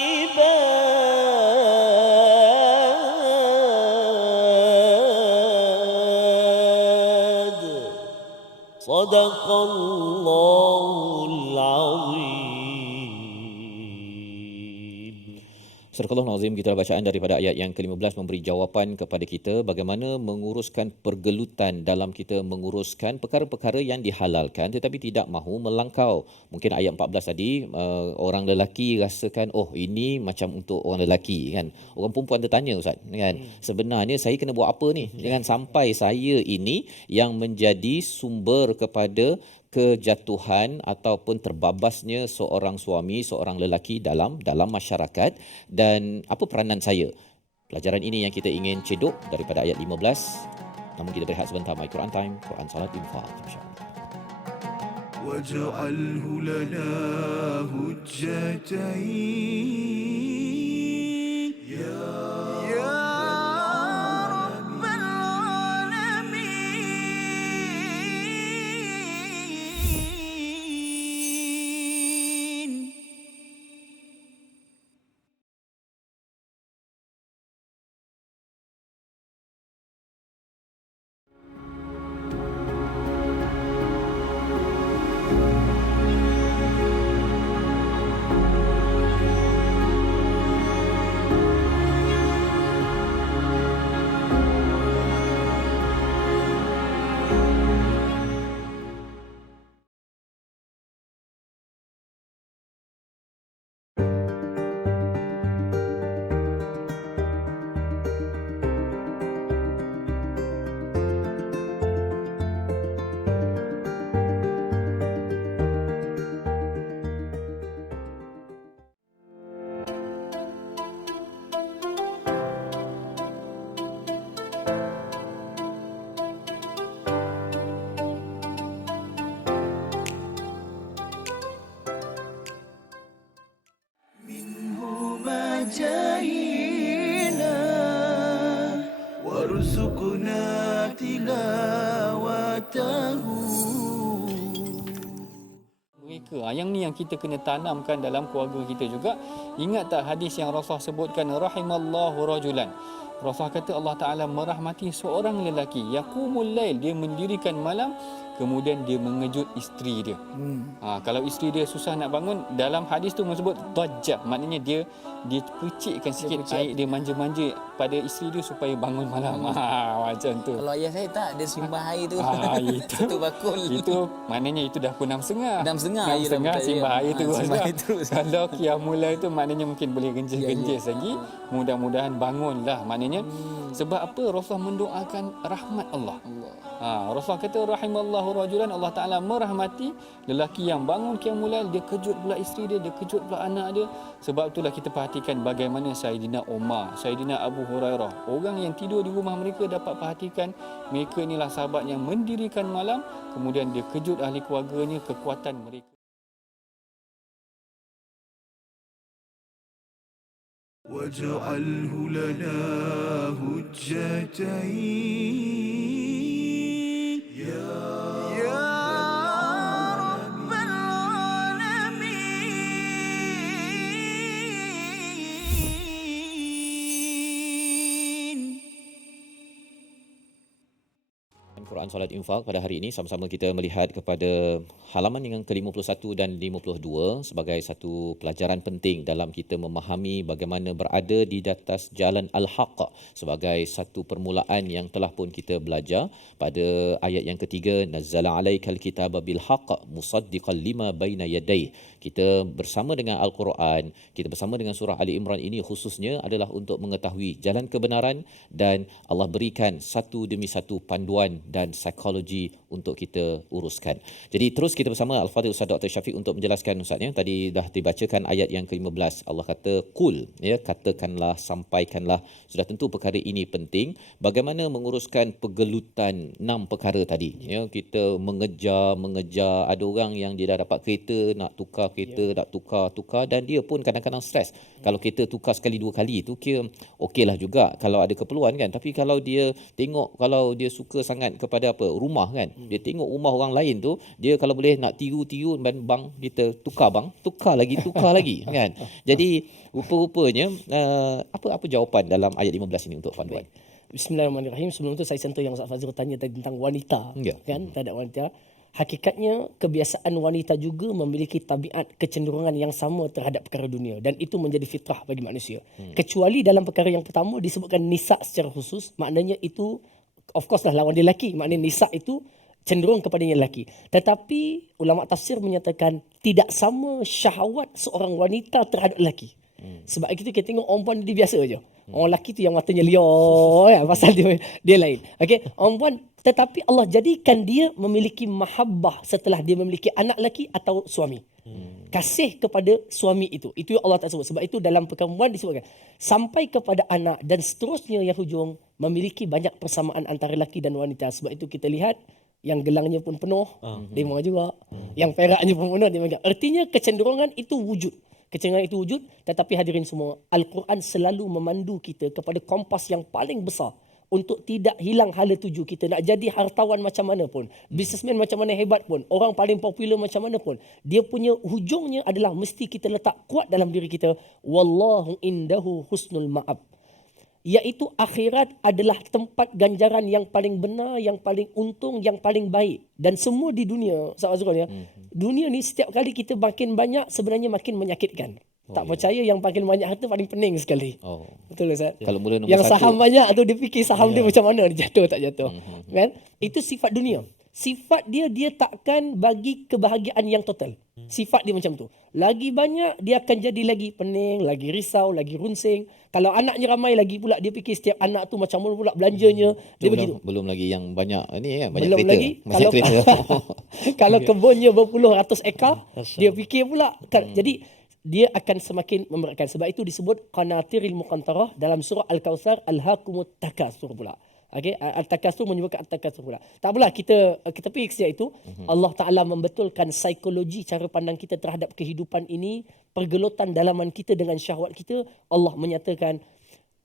Sadaqallahul Azim. Surah Nazim, kita bacaan daripada ayat yang ke-15 memberi jawapan kepada kita bagaimana menguruskan pergelutan dalam kita menguruskan perkara-perkara yang dihalalkan tetapi tidak mahu melangkau. Mungkin ayat 14 tadi orang lelaki rasakan ini macam untuk orang lelaki kan. Orang perempuan tertanya ustaz kan. Sebenarnya saya kena buat apa ni? Jangan sampai saya ini yang menjadi sumber kepada kejatuhan ataupun terbabasnya seorang suami, seorang lelaki dalam masyarakat, dan apa peranan saya. Pelajaran ini yang kita ingin cedok daripada ayat 15. Namun kita berehat sebentar. My Quran Time, Quran Salat Infaq, insya-Allah. واجعله لنا هجتين يا رب العالمين. جاهنا وارزقنا تلاوته. Mereka yang ni yang kita kena tanamkan dalam keluarga kita juga. Ingat tak hadis yang Rasulullah sebutkan, rahimallahu rajulan. Rasulullah kata Allah Ta'ala merahmati seorang lelaki, yaqumul lail, dia mendirikan malam, kemudian dia mengejut isteri dia. Kalau isteri dia susah nak bangun, dalam hadis tu menyebut dajjah, maknanya dia percikkan sikit air, dia manja-manja pada isteri dia supaya bangun malam. Macam tu. Kalau ayah saya tak, dia simbah air tu. Itu Satu bakul. Itu maknanya itu dah pukul 6.30. 6.30 simbah air tu. Simbah air terus. Kalau qiyamul lail tu maknanya mungkin boleh genjis-genjis lagi. Mudah-mudahan bangunlah. Maknanya sebab apa? Rasulullah mendoakan rahmat Allah. Rasulullah kata rahimallahu rajulan, Allah Ta'ala merahmati lelaki yang bangun qiyamul lail, dia kejut pula isteri dia, dia kejut pula anak dia. Sebab itulah kita perhatikan bagaimana Sayyidina Umar, Sayyidina Abu Hurairah, orang yang tidur di rumah mereka dapat perhatikan mereka inilah sahabat yang mendirikan malam, kemudian dia kejut ahli keluarganya, kekuatan mereka. واجعله لنا هجتين يا رب العالمين. Quran Salat Infaq pada hari ini sama-sama kita melihat kepada halaman yang ke-51 dan 52 sebagai satu pelajaran penting dalam kita memahami bagaimana berada di atas jalan al-haq, sebagai satu permulaan yang telah pun kita belajar pada ayat yang ketiga, nazzala alaikal kitaba bil haqq musaddiqan lima baina yadayhi. Kita bersama dengan Al-Quran, kita bersama dengan surah Ali Imran ini khususnya adalah untuk mengetahui jalan kebenaran, dan Allah berikan satu demi satu panduan dan psikologi untuk kita uruskan. Jadi terus kita bersama Al-Fadhil Ustaz Dr. Syafiq untuk menjelaskan Ustaz ya. Tadi dah dibacakan ayat yang ke-15. Allah kata qul, ya, katakanlah, sampaikanlah. Sudah tentu perkara ini penting. Bagaimana menguruskan pergelutan 6 perkara tadi. Ya, kita mengejar, ada orang yang dia dah dapat kereta, nak tukar kereta, nak tukar dan dia pun kadang-kadang stres. Kalau kereta tukar sekali 2 kali tu kira okeylah juga kalau ada keperluan kan. Tapi kalau dia tengok, kalau dia suka sangat kepada rumah kan, dia tengok rumah orang lain tu, dia kalau boleh nak tiru bang kita tukar lagi kan. Jadi rupa-rupanya apa jawapan dalam ayat 15 ini untuk panduan? Bismillahirrahmanirrahim. Sebelum tu saya sentuh yang Ustaz Fazrul tanya tadi tentang wanita, kan, tak ada wanita. Hakikatnya kebiasaan wanita juga memiliki tabiat kecenderungan yang sama terhadap perkara dunia dan itu menjadi fitrah bagi manusia. Kecuali dalam perkara yang pertama disebutkan nisa secara khusus, maknanya itu of course lah lawan dia lelaki, maknanya nisa itu cenderung kepada yang lelaki. Tetapi ulama tafsir menyatakan tidak sama syahwat seorang wanita terhadap lelaki. Sebab itu kita tengok orang perempuan dia biasa aja. Orang lelaki tu yang matanya liar kan, pasal dia lain. Okey, orang perempuan tetapi Allah jadikan dia memiliki mahabbah setelah dia memiliki anak lelaki atau suami. Kasih kepada suami itu. Itu yang Allah tak sebut. Sebab itu dalam perempuan disebutkan sampai kepada anak dan seterusnya yang hujung memiliki banyak persamaan antara lelaki dan wanita. Sebab itu kita lihat yang gelangnya pun penuh, dia mau juga. Yang peraknya pun penuh, dia mau. Artinya kecenderungan itu wujud. Kecenderungan itu wujud, tetapi hadirin semua, Al-Quran selalu memandu kita kepada kompas yang paling besar untuk tidak hilang hala tuju kita. Nak jadi hartawan macam mana pun, businessman macam mana hebat pun, orang paling popular macam mana pun, dia punya hujungnya adalah mesti kita letak kuat dalam diri kita, wallahu indahu husnul ma'ab. Iaitu akhirat adalah tempat ganjaran yang paling benar, yang paling untung, yang paling baik. Dan semua di dunia, sahabat Azrul ya, dunia ni setiap kali kita makin banyak sebenarnya makin menyakitkan. Tak percaya yang makin banyak harta paling pening sekali. Betul Ustaz? Kalau mula nombor yang satu, saham banyak tu dia fikir saham dia macam mana, dia jatuh tak jatuh. Kan? Itu sifat dunia. Sifat dia takkan bagi kebahagiaan yang total. Sifat dia macam tu. Lagi banyak dia akan jadi lagi pening, lagi risau, lagi runsing. Kalau anaknya ramai lagi pula dia fikir setiap anak tu macam mana pula belanjanya. Dia begitu. belum lagi yang banyak ni kan, banyak Belum kereta. lagi Banyak kereta. kalau kebunnya berpuluh ratus ekar, dia fikir pula jadi dia akan semakin memberatkan. Sebab itu disebut qanatiril muqantarah dalam surah Al-Kautsar, alhaqumut takasur pula. Okey, Al-Takasur menyebutkan Al-Takasur pula. Tak apalah, kita pergi ke situ. Allah Ta'ala membetulkan psikologi cara pandang kita terhadap kehidupan ini, pergelutan dalaman kita dengan syahwat kita. Allah menyatakan,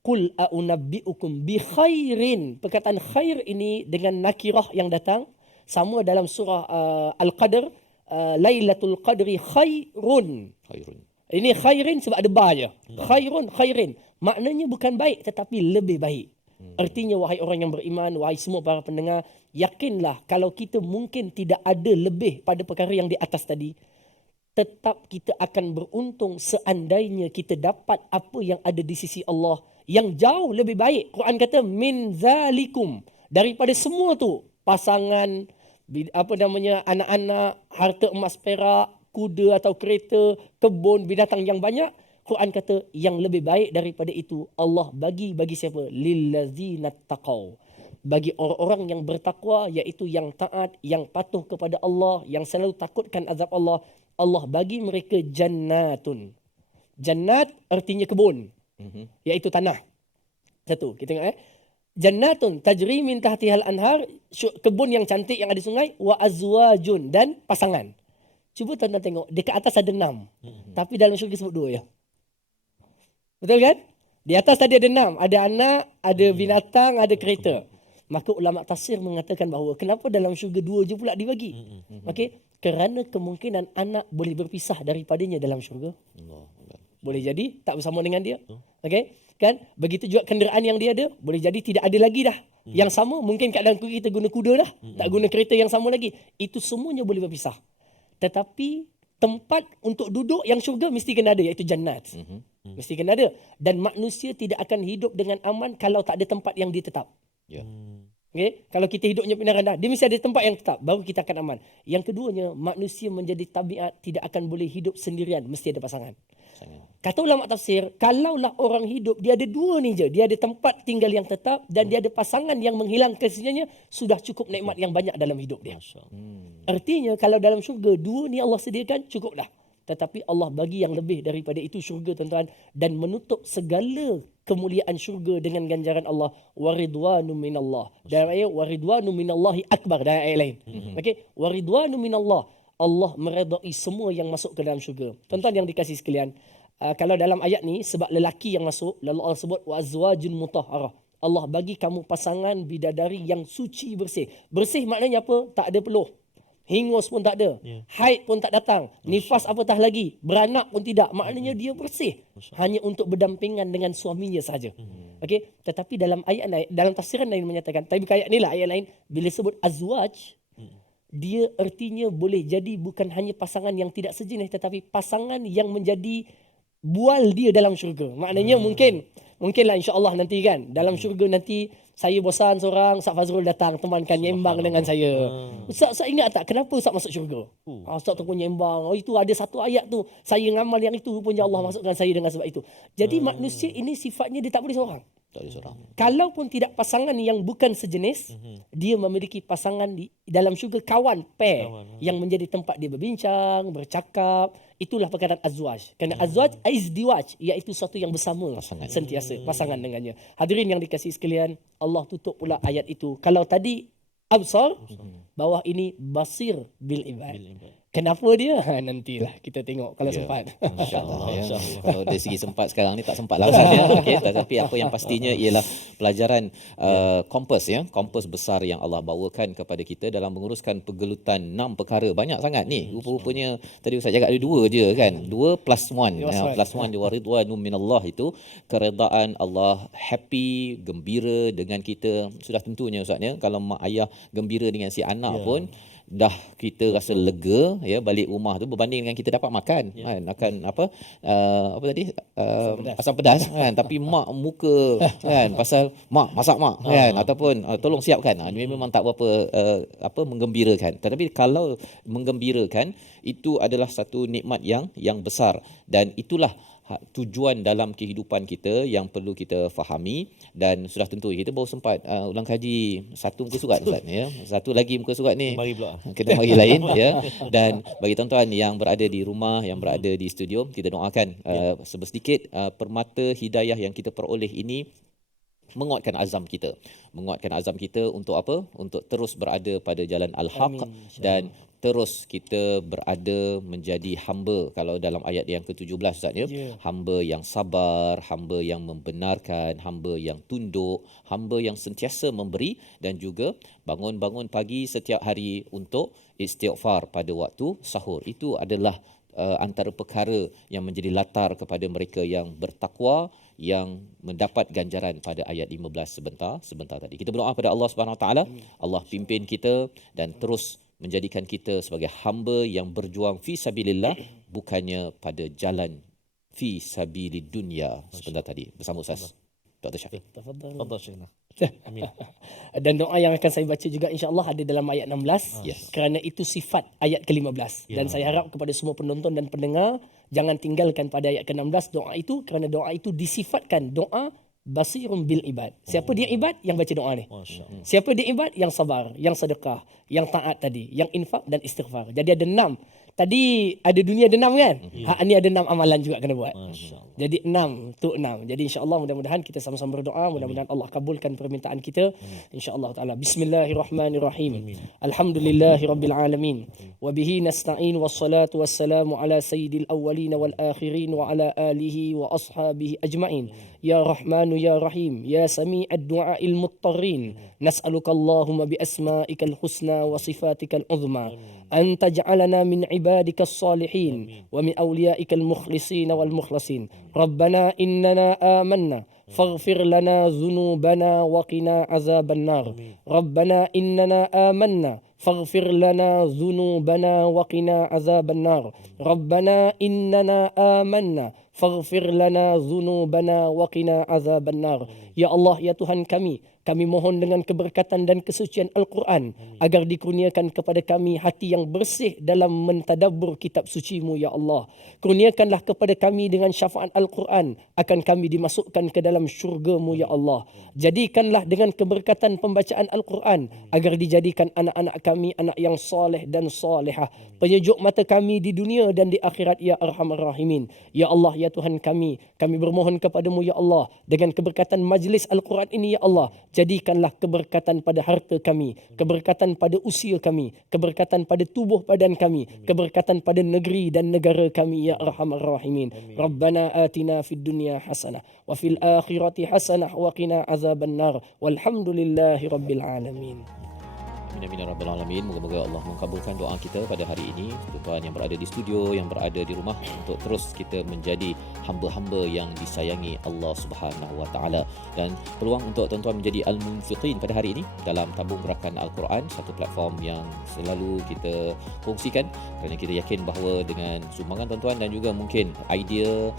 Qul a'unabbi'ukum bi khairin. Perkataan khair ini dengan nakirah yang datang sama dalam surah Al-Qadr, Lailatul Qadri khairun. Ini khairin sebab ada ba je. Khairun, khairin. Maknanya bukan baik tetapi lebih baik. Artinya wahai orang yang beriman, wahai semua para pendengar, yakinlah kalau kita mungkin tidak ada lebih pada perkara yang di atas tadi, tetap kita akan beruntung seandainya kita dapat apa yang ada di sisi Allah yang jauh lebih baik. Quran kata min zalikum, daripada semua tu, pasangan, anak-anak, harta emas perak, kuda atau kereta, kebun, binatang yang banyak. Quran kata yang lebih baik daripada itu Allah bagi siapa? Lillazina taqaw. Bagi orang-orang yang bertakwa, iaitu yang taat, yang patuh kepada Allah, yang selalu takutkan azab Allah. Allah bagi mereka jannatun. Jannat artinya kebun, iaitu tanah. Satu, kita tengok Jannatun tajri min tahtihal anhar, kebun yang cantik yang ada sungai, wa azwajun, dan pasangan. Cuba tuan-tuan tengok, dekat atas ada 6. Tapi dalam syurga sebut 2 je. Betul kan? Di atas tadi ada 6. Ada anak, ada binatang, ada kereta. Maka ulama tafsir mengatakan bahawa kenapa dalam syurga 2 je pula dibagi? Okey, kerana kemungkinan anak boleh berpisah daripadanya dalam syurga. Boleh jadi tak bersama dengan dia. Okey, kan? Begitu juga kenderaan yang dia ada, boleh jadi tidak ada lagi dah. Yang sama mungkin keadaan kita guna kuda dah, tak guna kereta yang sama lagi. Itu semuanya boleh berpisah. Tetapi tempat untuk duduk yang syurga mesti kena ada, iaitu jannat. Mesti kena ada. Dan manusia tidak akan hidup dengan aman kalau tak ada tempat yang ditetap. Okay? Kalau kita hidupnya pindah randah, dia mesti ada tempat yang tetap, baru kita akan aman. Yang keduanya, manusia menjadi tabiat tidak akan boleh hidup sendirian, mesti ada pasangan. Kata ulama tafsir, kalaulah orang hidup, dia ada 2 ni je. Dia ada tempat tinggal yang tetap dan dia ada pasangan yang menghilangkan kesenjangannya, sudah cukup nikmat yang banyak dalam hidup dia. Artinya kalau dalam syurga 2 ni Allah sediakan, cukup dah. Tetapi Allah bagi yang lebih daripada itu syurga tuan-tuan, dan menutup segala kemuliaan syurga dengan ganjaran Allah. Waridwanu minallah. Dalam ayat waridwanu minallahi akbar, dalam ayat lain. Okey, waridwanu minallah. Allah meredai semua yang masuk ke dalam syurga. Tuan-tuan yang dikasihi sekalian, kalau dalam ayat ni sebab lelaki yang masuk, lalu Allah sebut wa azwajun mutahharah. Allah bagi kamu pasangan bidadari yang suci bersih. Bersih maknanya apa? Tak ada peluh. Hingus pun tak ada. Haid pun tak datang. Nifas apatah lagi. Beranak pun tidak. Maknanya dia bersih. Hanya untuk berdampingan dengan suaminya saja. Okey. Tetapi dalam ayat lain, dalam tafsiran lain menyatakan, tapi ayat ni lah ayat lain, bila sebut azwaj, dia artinya boleh jadi bukan hanya pasangan yang tidak sejenis, tetapi pasangan yang menjadi bual dia dalam syurga. Maknanya mungkinlah insya-Allah nanti kan dalam syurga nanti saya bosan seorang, Ustaz Fazrul datang temankan nyembang dengan saya. Ustaz ingat tak kenapa Ustaz masuk syurga? Ustaz tu pun nyembang. Oh itu ada satu ayat tu, saya ngamal yang itu rupanya Allah masukkan saya dengan sebab itu. Jadi manusia ini sifatnya dia tak boleh seorang. Tak ada seorang. Kalaupun tidak pasangan yang bukan sejenis, dia memiliki pasangan di dalam syurga, kawan, pair yang menjadi tempat dia berbincang, bercakap. Itulah perkataan azwaj. Kerana azwaj izdiwaj, iaitu sesuatu yang bersama sentiasa pasangan dengannya. Hadirin yang dikasihi sekalian, Allah tutup pula ayat itu. Kalau tadi absar, bawah ini basir bil ibad. Kenapa dia? Nantilah kita tengok kalau sempat. InsyaAllah. Ya. Kalau dari segi sempat sekarang ni tak sempat langsung ya. Okay. Tetapi apa yang pastinya ialah pelajaran kompas ya. Kompas besar yang Allah bawakan kepada kita dalam menguruskan pergelutan 6 perkara. Banyak sangat ni. Rupa-rupanya tadi Ustaz cakap ada 2 je kan. 2 plus 1. Plus 1 di waridwanu minallah itu keredaan Allah, happy, gembira dengan kita. Sudah tentunya Ustaz ya. Kalau mak ayah gembira dengan si anak pun dah kita rasa lega ya balik rumah tu berbanding dengan kita dapat makan kan akan apa tadi asam pedas kan tapi mak muka kan pasal mak masak mak kan ataupun tolong siapkan memang tak berapa menggembirakan. Tetapi kalau menggembirakan itu adalah satu nikmat yang besar dan itulah tujuan dalam kehidupan kita yang perlu kita fahami. Dan sudah tentu kita baru sempat ulang kaji satu muka surat Ustaz ya. Satu lagi muka surat ni Mari pula. kita mari lain ya. Dan bagi tuan-tuan yang berada di rumah, yang berada di studio, kita doakan sedikit permata hidayah yang kita peroleh ini menguatkan azam kita. Menguatkan azam kita untuk apa? Untuk terus berada pada jalan al-haq dan terus kita berada menjadi hamba. Kalau dalam ayat yang ke-17 Ustaz ya, hamba yang sabar, hamba yang membenarkan, hamba yang tunduk, hamba yang sentiasa memberi dan juga bangun-bangun pagi setiap hari untuk istighfar pada waktu sahur. Itu adalah antara perkara yang menjadi latar kepada mereka yang bertakwa yang mendapat ganjaran pada ayat 15 sebentar tadi. Kita berdoa pada Allah Subhanahu Wa Taala, Allah pimpin kita dan terus menjadikan kita sebagai hamba yang berjuang fi sabilillah bukannya pada jalan fi sabilid dunya sebentar tadi bersama Ustaz Dr. Syafiq. Tafadhal Syekhna. Amin. Dan doa yang akan saya baca juga insya-Allah ada dalam ayat 16 kerana itu sifat ayat ke-15 dan saya harap kepada semua penonton dan pendengar jangan tinggalkan pada ayat ke-16 doa itu kerana doa itu disifatkan doa basirun bil ibad. Siapa dia ibad? Yang baca doa ni. Siapa dia ibad? Yang sabar, yang sedekah, yang taat tadi, yang infak dan istighfar. Jadi ada 6. Tadi ada dunia ada 6 kan? Ni ada 6 amalan juga kena buat. Jadi 6 tu 6. Jadi insya-Allah mudah-mudahan kita sama-sama berdoa, mudah-mudahan Allah kabulkan permintaan kita insya-Allah taala. Bismillahirrahmanirrahim. Alhamdulillahirabbil alamin. Wa bihi nasta'in wassalatu wassalamu ala sayyidil awwalin wal akhirin wa ala alihi wa ashabihi ajma'in. Ya Rahmanu ya Rahim ya Sami'ad du'a'il muttarrin. Nas'aluka Allahumma bi asma'ikal husna wa sifatikal uzma an taj'alana min عبادك الصالحين ومن أوليائك المخلصين والمخلصين ربنا إننا آمنا فاغفر لنا ذنوبنا وقنا عذاب النار ربنا إننا آمنا فاغفر لنا ذنوبنا وقنا عذاب النار ربنا إننا آمنا فاغفر لنا ذنوبنا وقنا عذاب النار. Ya Allah, ya Tuhan kami mohon dengan keberkatan dan kesucian Al-Quran agar dikurniakan kepada kami hati yang bersih dalam mentadabbur kitab suci-Mu ya Allah. Kurniakanlah kepada kami dengan syafaat Al-Quran akan kami dimasukkan ke dalam syurga-Mu ya Allah. Jadikanlah dengan keberkatan pembacaan Al-Quran agar dijadikan anak-anak kami anak yang soleh dan solehah, penyejuk mata kami di dunia dan di akhirat ya Arhamar Rahimin. Ya Allah, ya Tuhan kami bermohon kepadamu ya Allah dengan keberkatan majlis Al-Quran ini ya Allah. Jadikanlah keberkatan pada harta kami, keberkatan pada usia kami, keberkatan pada tubuh badan kami, keberkatan pada negeri dan negara kami ya Arhamar Rahimin. Rabbana atina fid dunya hasanah wa fil akhirati hasanah wa qina azabannar. Walhamdulillahi rabbil alamin. Amin amin ya rabbal alamin. Moga-moga Allah mengabulkan doa kita pada hari ini. Tuan yang berada di studio, yang berada di rumah, untuk terus kita menjadi hamba-hamba yang disayangi Allah Subhanahu Wa Taala. Dan peluang untuk tuan-tuan menjadi al-munfiqin pada hari ini dalam tabung gerakan Al-Quran, satu platform yang selalu kita kongsikan kerana kita yakin bahawa dengan sumbangan tuan-tuan dan juga mungkin idea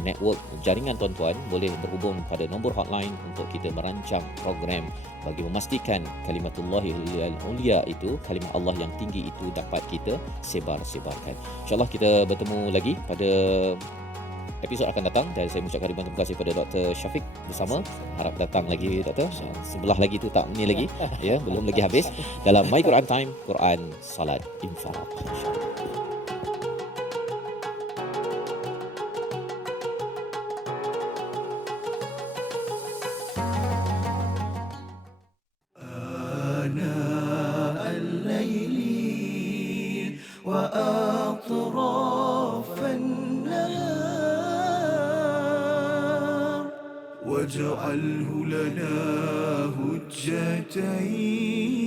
network jaringan tuan-tuan boleh berhubung pada nombor hotline untuk kita merancang program bagi memastikan kalimatullahil ulia itu, kalimah Allah yang tinggi itu dapat kita sebar-sebarkan. InsyaAllah kita bertemu lagi pada episod akan datang, dan saya mengucapkan ribuan terima kasih kepada Dr. Syafiq bersama. Harap datang lagi Dr. Sebelah lagi tu tak ni lagi ya, belum lagi habis dalam My Quran Time, Quran, Salat, Infak. آناء الليل وأطراف النهار واجعله لنا هجتين